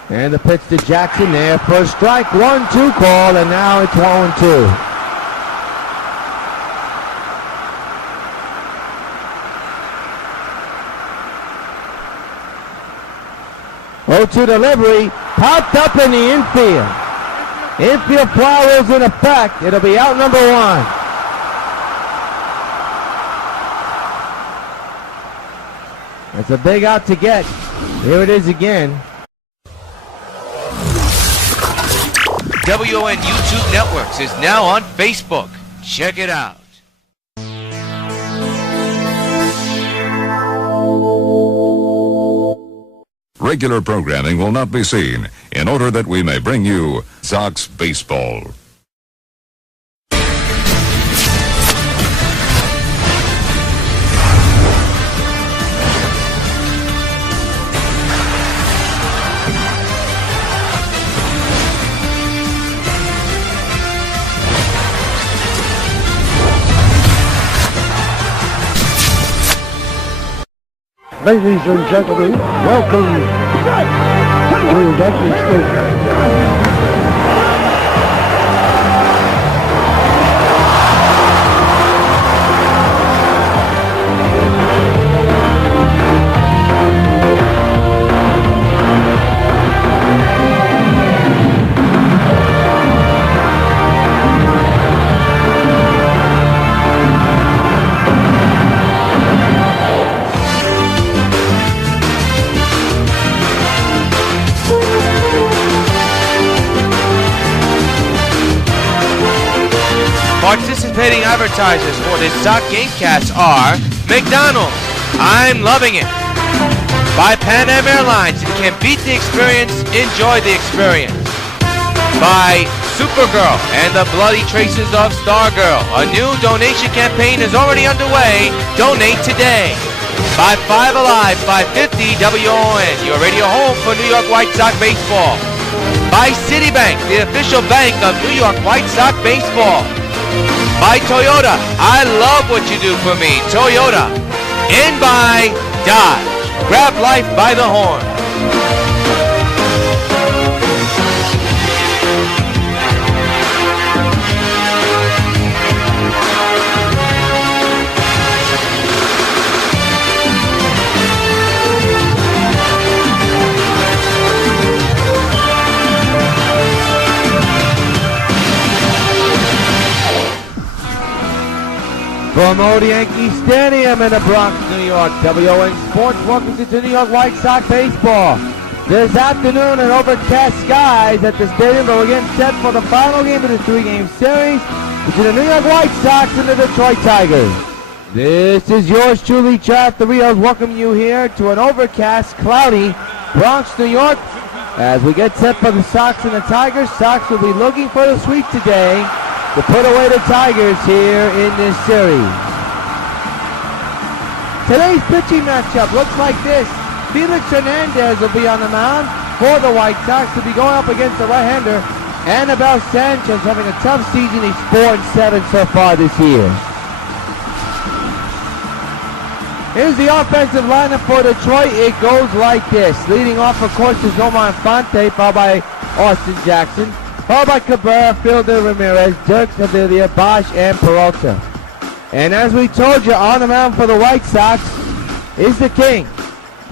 And the pitch to Jackson there for a strike. 1-2 call, and now it's 1-2. Oh, 0-2 delivery, popped up in the infield. Infield fly rules in effect. It'll be out number 1. That's a big out to get. Here it is again. WON YouTube Networks is now on Facebook. Check it out. Regular programming will not be seen in order that we may bring you Sox Baseball. Ladies and gentlemen, welcome to Dutchie Stadium. Participating advertisers for this Sox Gamecast are McDonald's, I'm loving it. By Pan Am Airlines, if you can't beat the experience, enjoy the experience. By Supergirl and the Bloody Traces of Stargirl, a new donation campaign is already underway. Donate today. By 5 Alive, 550 WON, your radio home for New York White Sox baseball. By Citibank, the official bank of New York White Sox baseball. By Toyota, I love what you do for me, Toyota. And by Dodge, grab life by the horn. From Old Yankee Stadium in the Bronx, New York, WON Sports welcomes you to New York White Sox baseball. This afternoon, in overcast skies at the stadium, but we're getting set for the final game of the three-game series between the New York White Sox and the Detroit Tigers. This is yours truly, Chad the Rios, welcoming you here to an overcast, cloudy Bronx, New York. As we get set for the Sox and the Tigers, Sox will be looking for the sweep today to put away the Tigers here in this series. Today's pitching matchup looks like this. Felix Hernandez will be on the mound for the White Sox to be going up against the right-hander. Anibal Sanchez having a tough season. He's 4-7 so far this year. Here's the offensive lineup for Detroit. It goes like this. Leading off, of course, is Omar Infante, followed by Austin Jackson, followed by Cabrera, Fielder, Ramirez, Dirk, Sevilla, Bosch, and Peralta. And as we told you, on the mound for the White Sox is the king.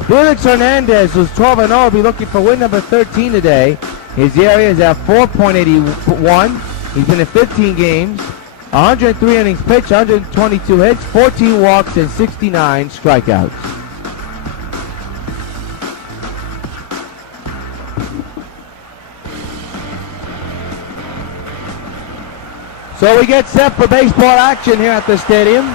Felix Hernandez, who's 12-0, will be looking for win number 13 today. His area is at 4.81. He's been in 15 games, 103 innings pitched, 122 hits, 14 walks, and 69 strikeouts. So we get set for baseball action here at the stadium.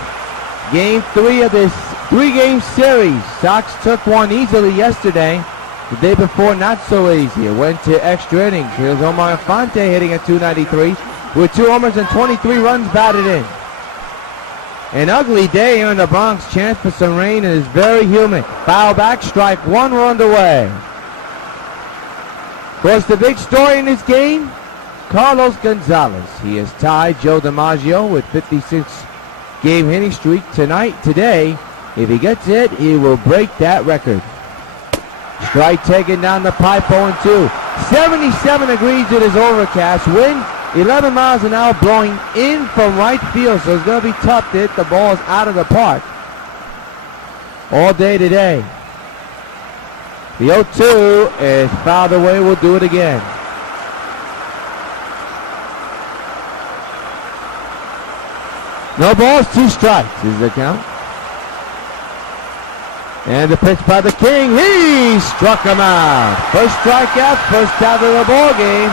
Game 3 of this three-game series. Sox took one easily yesterday. The day before, not so easy. It went to extra innings. Here's Omar Infante hitting at .293 with 2 homers and 23 runs batted in. An ugly day here in the Bronx. Chance for some rain, and it's very humid. Foul back, strike one, we're underway. Of course, the big story in this game, Carlos Gonzalez. He has tied Joe DiMaggio with 56-game hitting streak today. If he gets it, he will break that record. Strike taken down the pipe, 0-2. 77 degrees it is overcast. Wind 11 miles an hour blowing in from right field, so it's going to be tough to hit the balls out of the park all day today. The 0-2 is fouled away. We'll do it again. No balls, 2 strikes is the count. And the pitch by the King. He struck him out. First strikeout, first out of the ball game.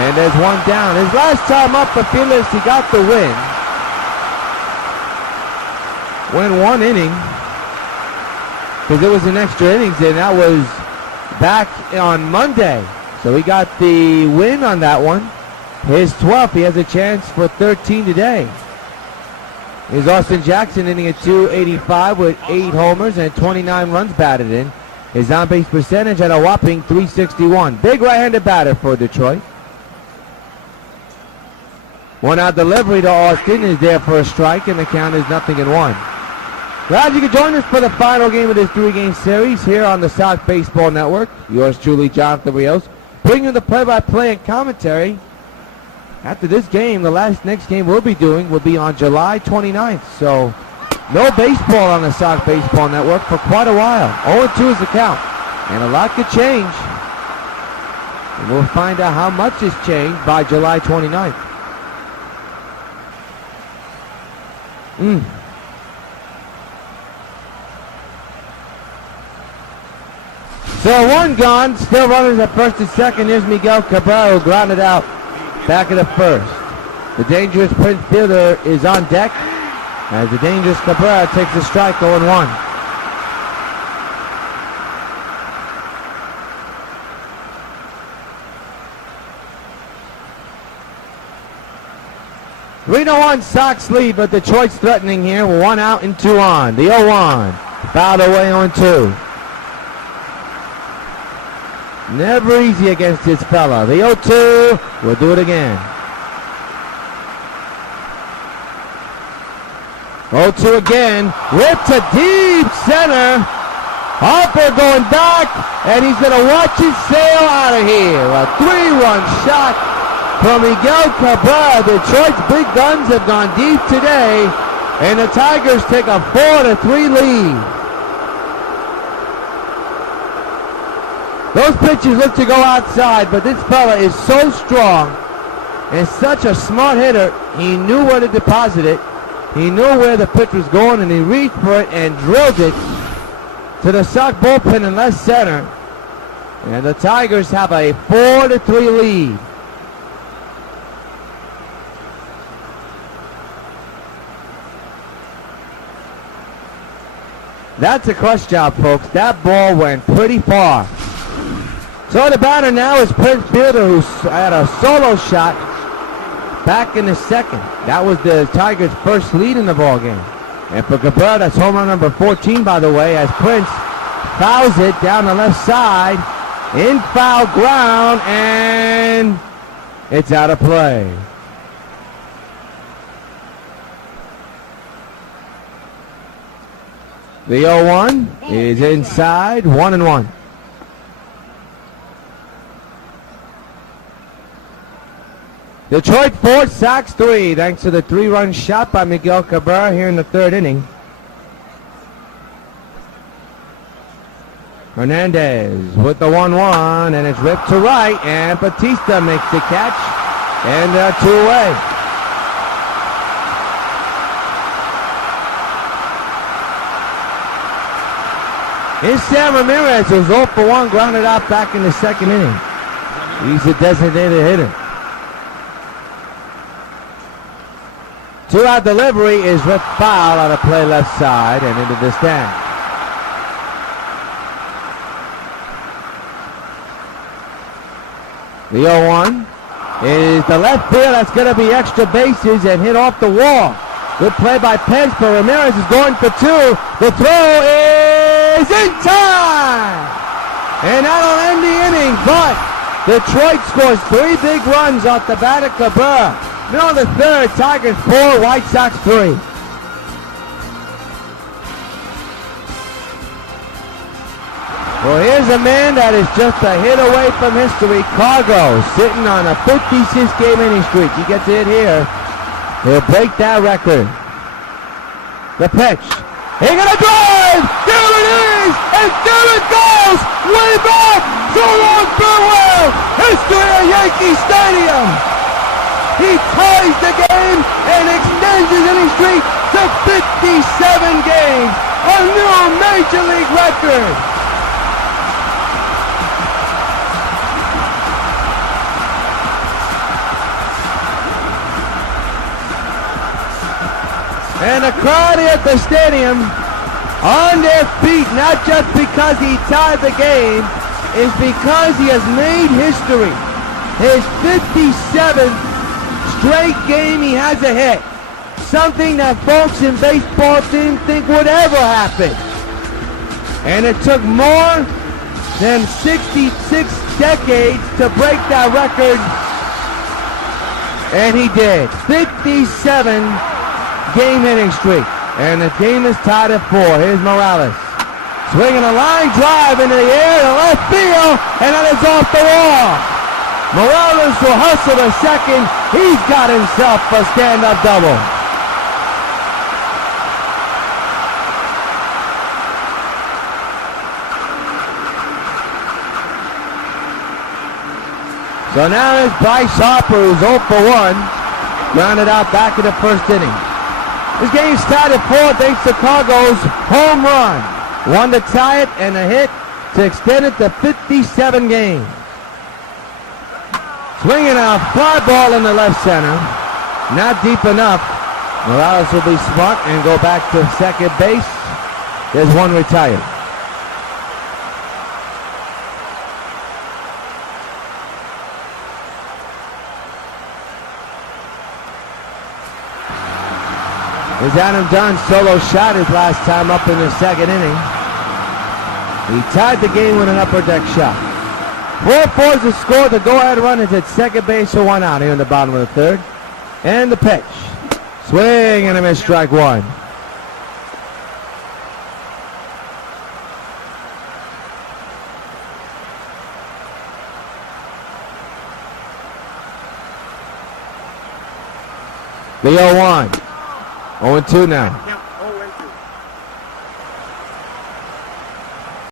And there's one down. His last time up for Felix, he got the win. Went 1 inning. Because it was an extra innings, and that was back on Monday. So he got the win on that one. His 12th. He has a chance for 13 today. Here's Austin Jackson hitting at .285 with 8 homers and 29 runs batted in. His on-base percentage at a whopping .361. Big right-handed batter for Detroit. 1-out delivery to Austin is there for a strike, and the count is 0-1. Glad you could join us for the final game of this 3-game series here on the Sox Baseball Network. Yours truly, Jonathan Rios, bringing you the play-by-play and commentary. After this game, the next game we'll be doing will be on July 29th. So, no baseball on the Sox Baseball Network for quite a while. 0-2 is the count. And a lot could change. And we'll find out how much has changed by July 29th. So 1 gone, still runners at first and second. Here's Miguel Cabrera, who grounded out back of the first. The dangerous Prince Fielder is on deck as the dangerous Cabrera takes a strike, 0-1. Reno 1 Sox lead, but Detroit's threatening here. 1 out and 2 on. The 0-1 fouled away, 0-2. Never easy against this fella. The 0-2. We'll do it again. 0-2 again. Rip to deep center. Harper going back, and he's going to watch it sail out of here. A 3-run shot from Miguel Cabrera. Detroit's big guns have gone deep today, and the Tigers take a 4-3 lead. Those pitches look to go outside, but this fella is so strong and such a smart hitter. He knew where to deposit it. He knew where the pitch was going, and he reached for it and drilled it to the Sox bullpen in left center. And the Tigers have a 4-3 lead. That's a crush job, folks. That ball went pretty far. So the batter now is Prince Fielder, who had a solo shot back in the second. That was the Tigers' first lead in the ball game. And for Cabrera, that's home run number 14, by the way, as Prince fouls it down the left side in foul ground, and it's out of play. The 0-1 is inside, 1-1. Detroit 4, Sox 3, thanks to the 3-run shot by Miguel Cabrera here in the third inning. Hernandez with the 1-1, and it's ripped to right, and Batista makes the catch, and they're 2 away. Here's Sam Ramirez, who's 0 for 1, grounded out back in the second inning. He's a designated hitter. 2-out delivery is ripped foul out of play left side and into the stand. The 0-1 is the left field. That's going to be extra bases and hit off the wall. Good play by Pence, but Ramirez is going for 2. The throw is in time! And that'll end the inning, but Detroit scores 3 big runs off the bat of Cabrera. Middle of the third, Tigers 4, White Sox 3. Well, here's a man that is just a hit away from history. Cargo sitting on a 56 game inning streak. He gets a hit here. He'll break that record. The pitch. He's gonna drive! There it is! And there it goes! Way back! So long, farewell! History of Yankee Stadium! He ties the game and extends his inning streak to 57 games. A new Major League record. And the crowd here at the stadium on their feet, not just because he tied the game, is because he has made history. His 57th straight game he has a hit. Something that folks in baseball didn't think would ever happen. And it took more than 66 decades to break that record. And he did. 57 game hitting streak. And the game is tied at 4. Here's Morales. Swinging a line drive into the air to left field. And that is off the wall. Morales will hustle to second. He's got himself a stand-up double. So now it's Bryce Harper, who's 0 for 1, grounded out back in the first inning. This game's tied at 4 thanks to Cargo's home run. One to tie it and a hit to extend it to 57 games. Swinging a fly ball in the left center. Not deep enough. Morales will be smart and go back to second base. There's one retired. As Adam Dunn's solo shot his last time up in the second inning. He tied the game with an upper deck shot. 4-4 is the score. The go-ahead run is at second base for 1 out here in the bottom of the third. And the pitch. Swing and a miss, strike 1. The 0-1. 0-2 now.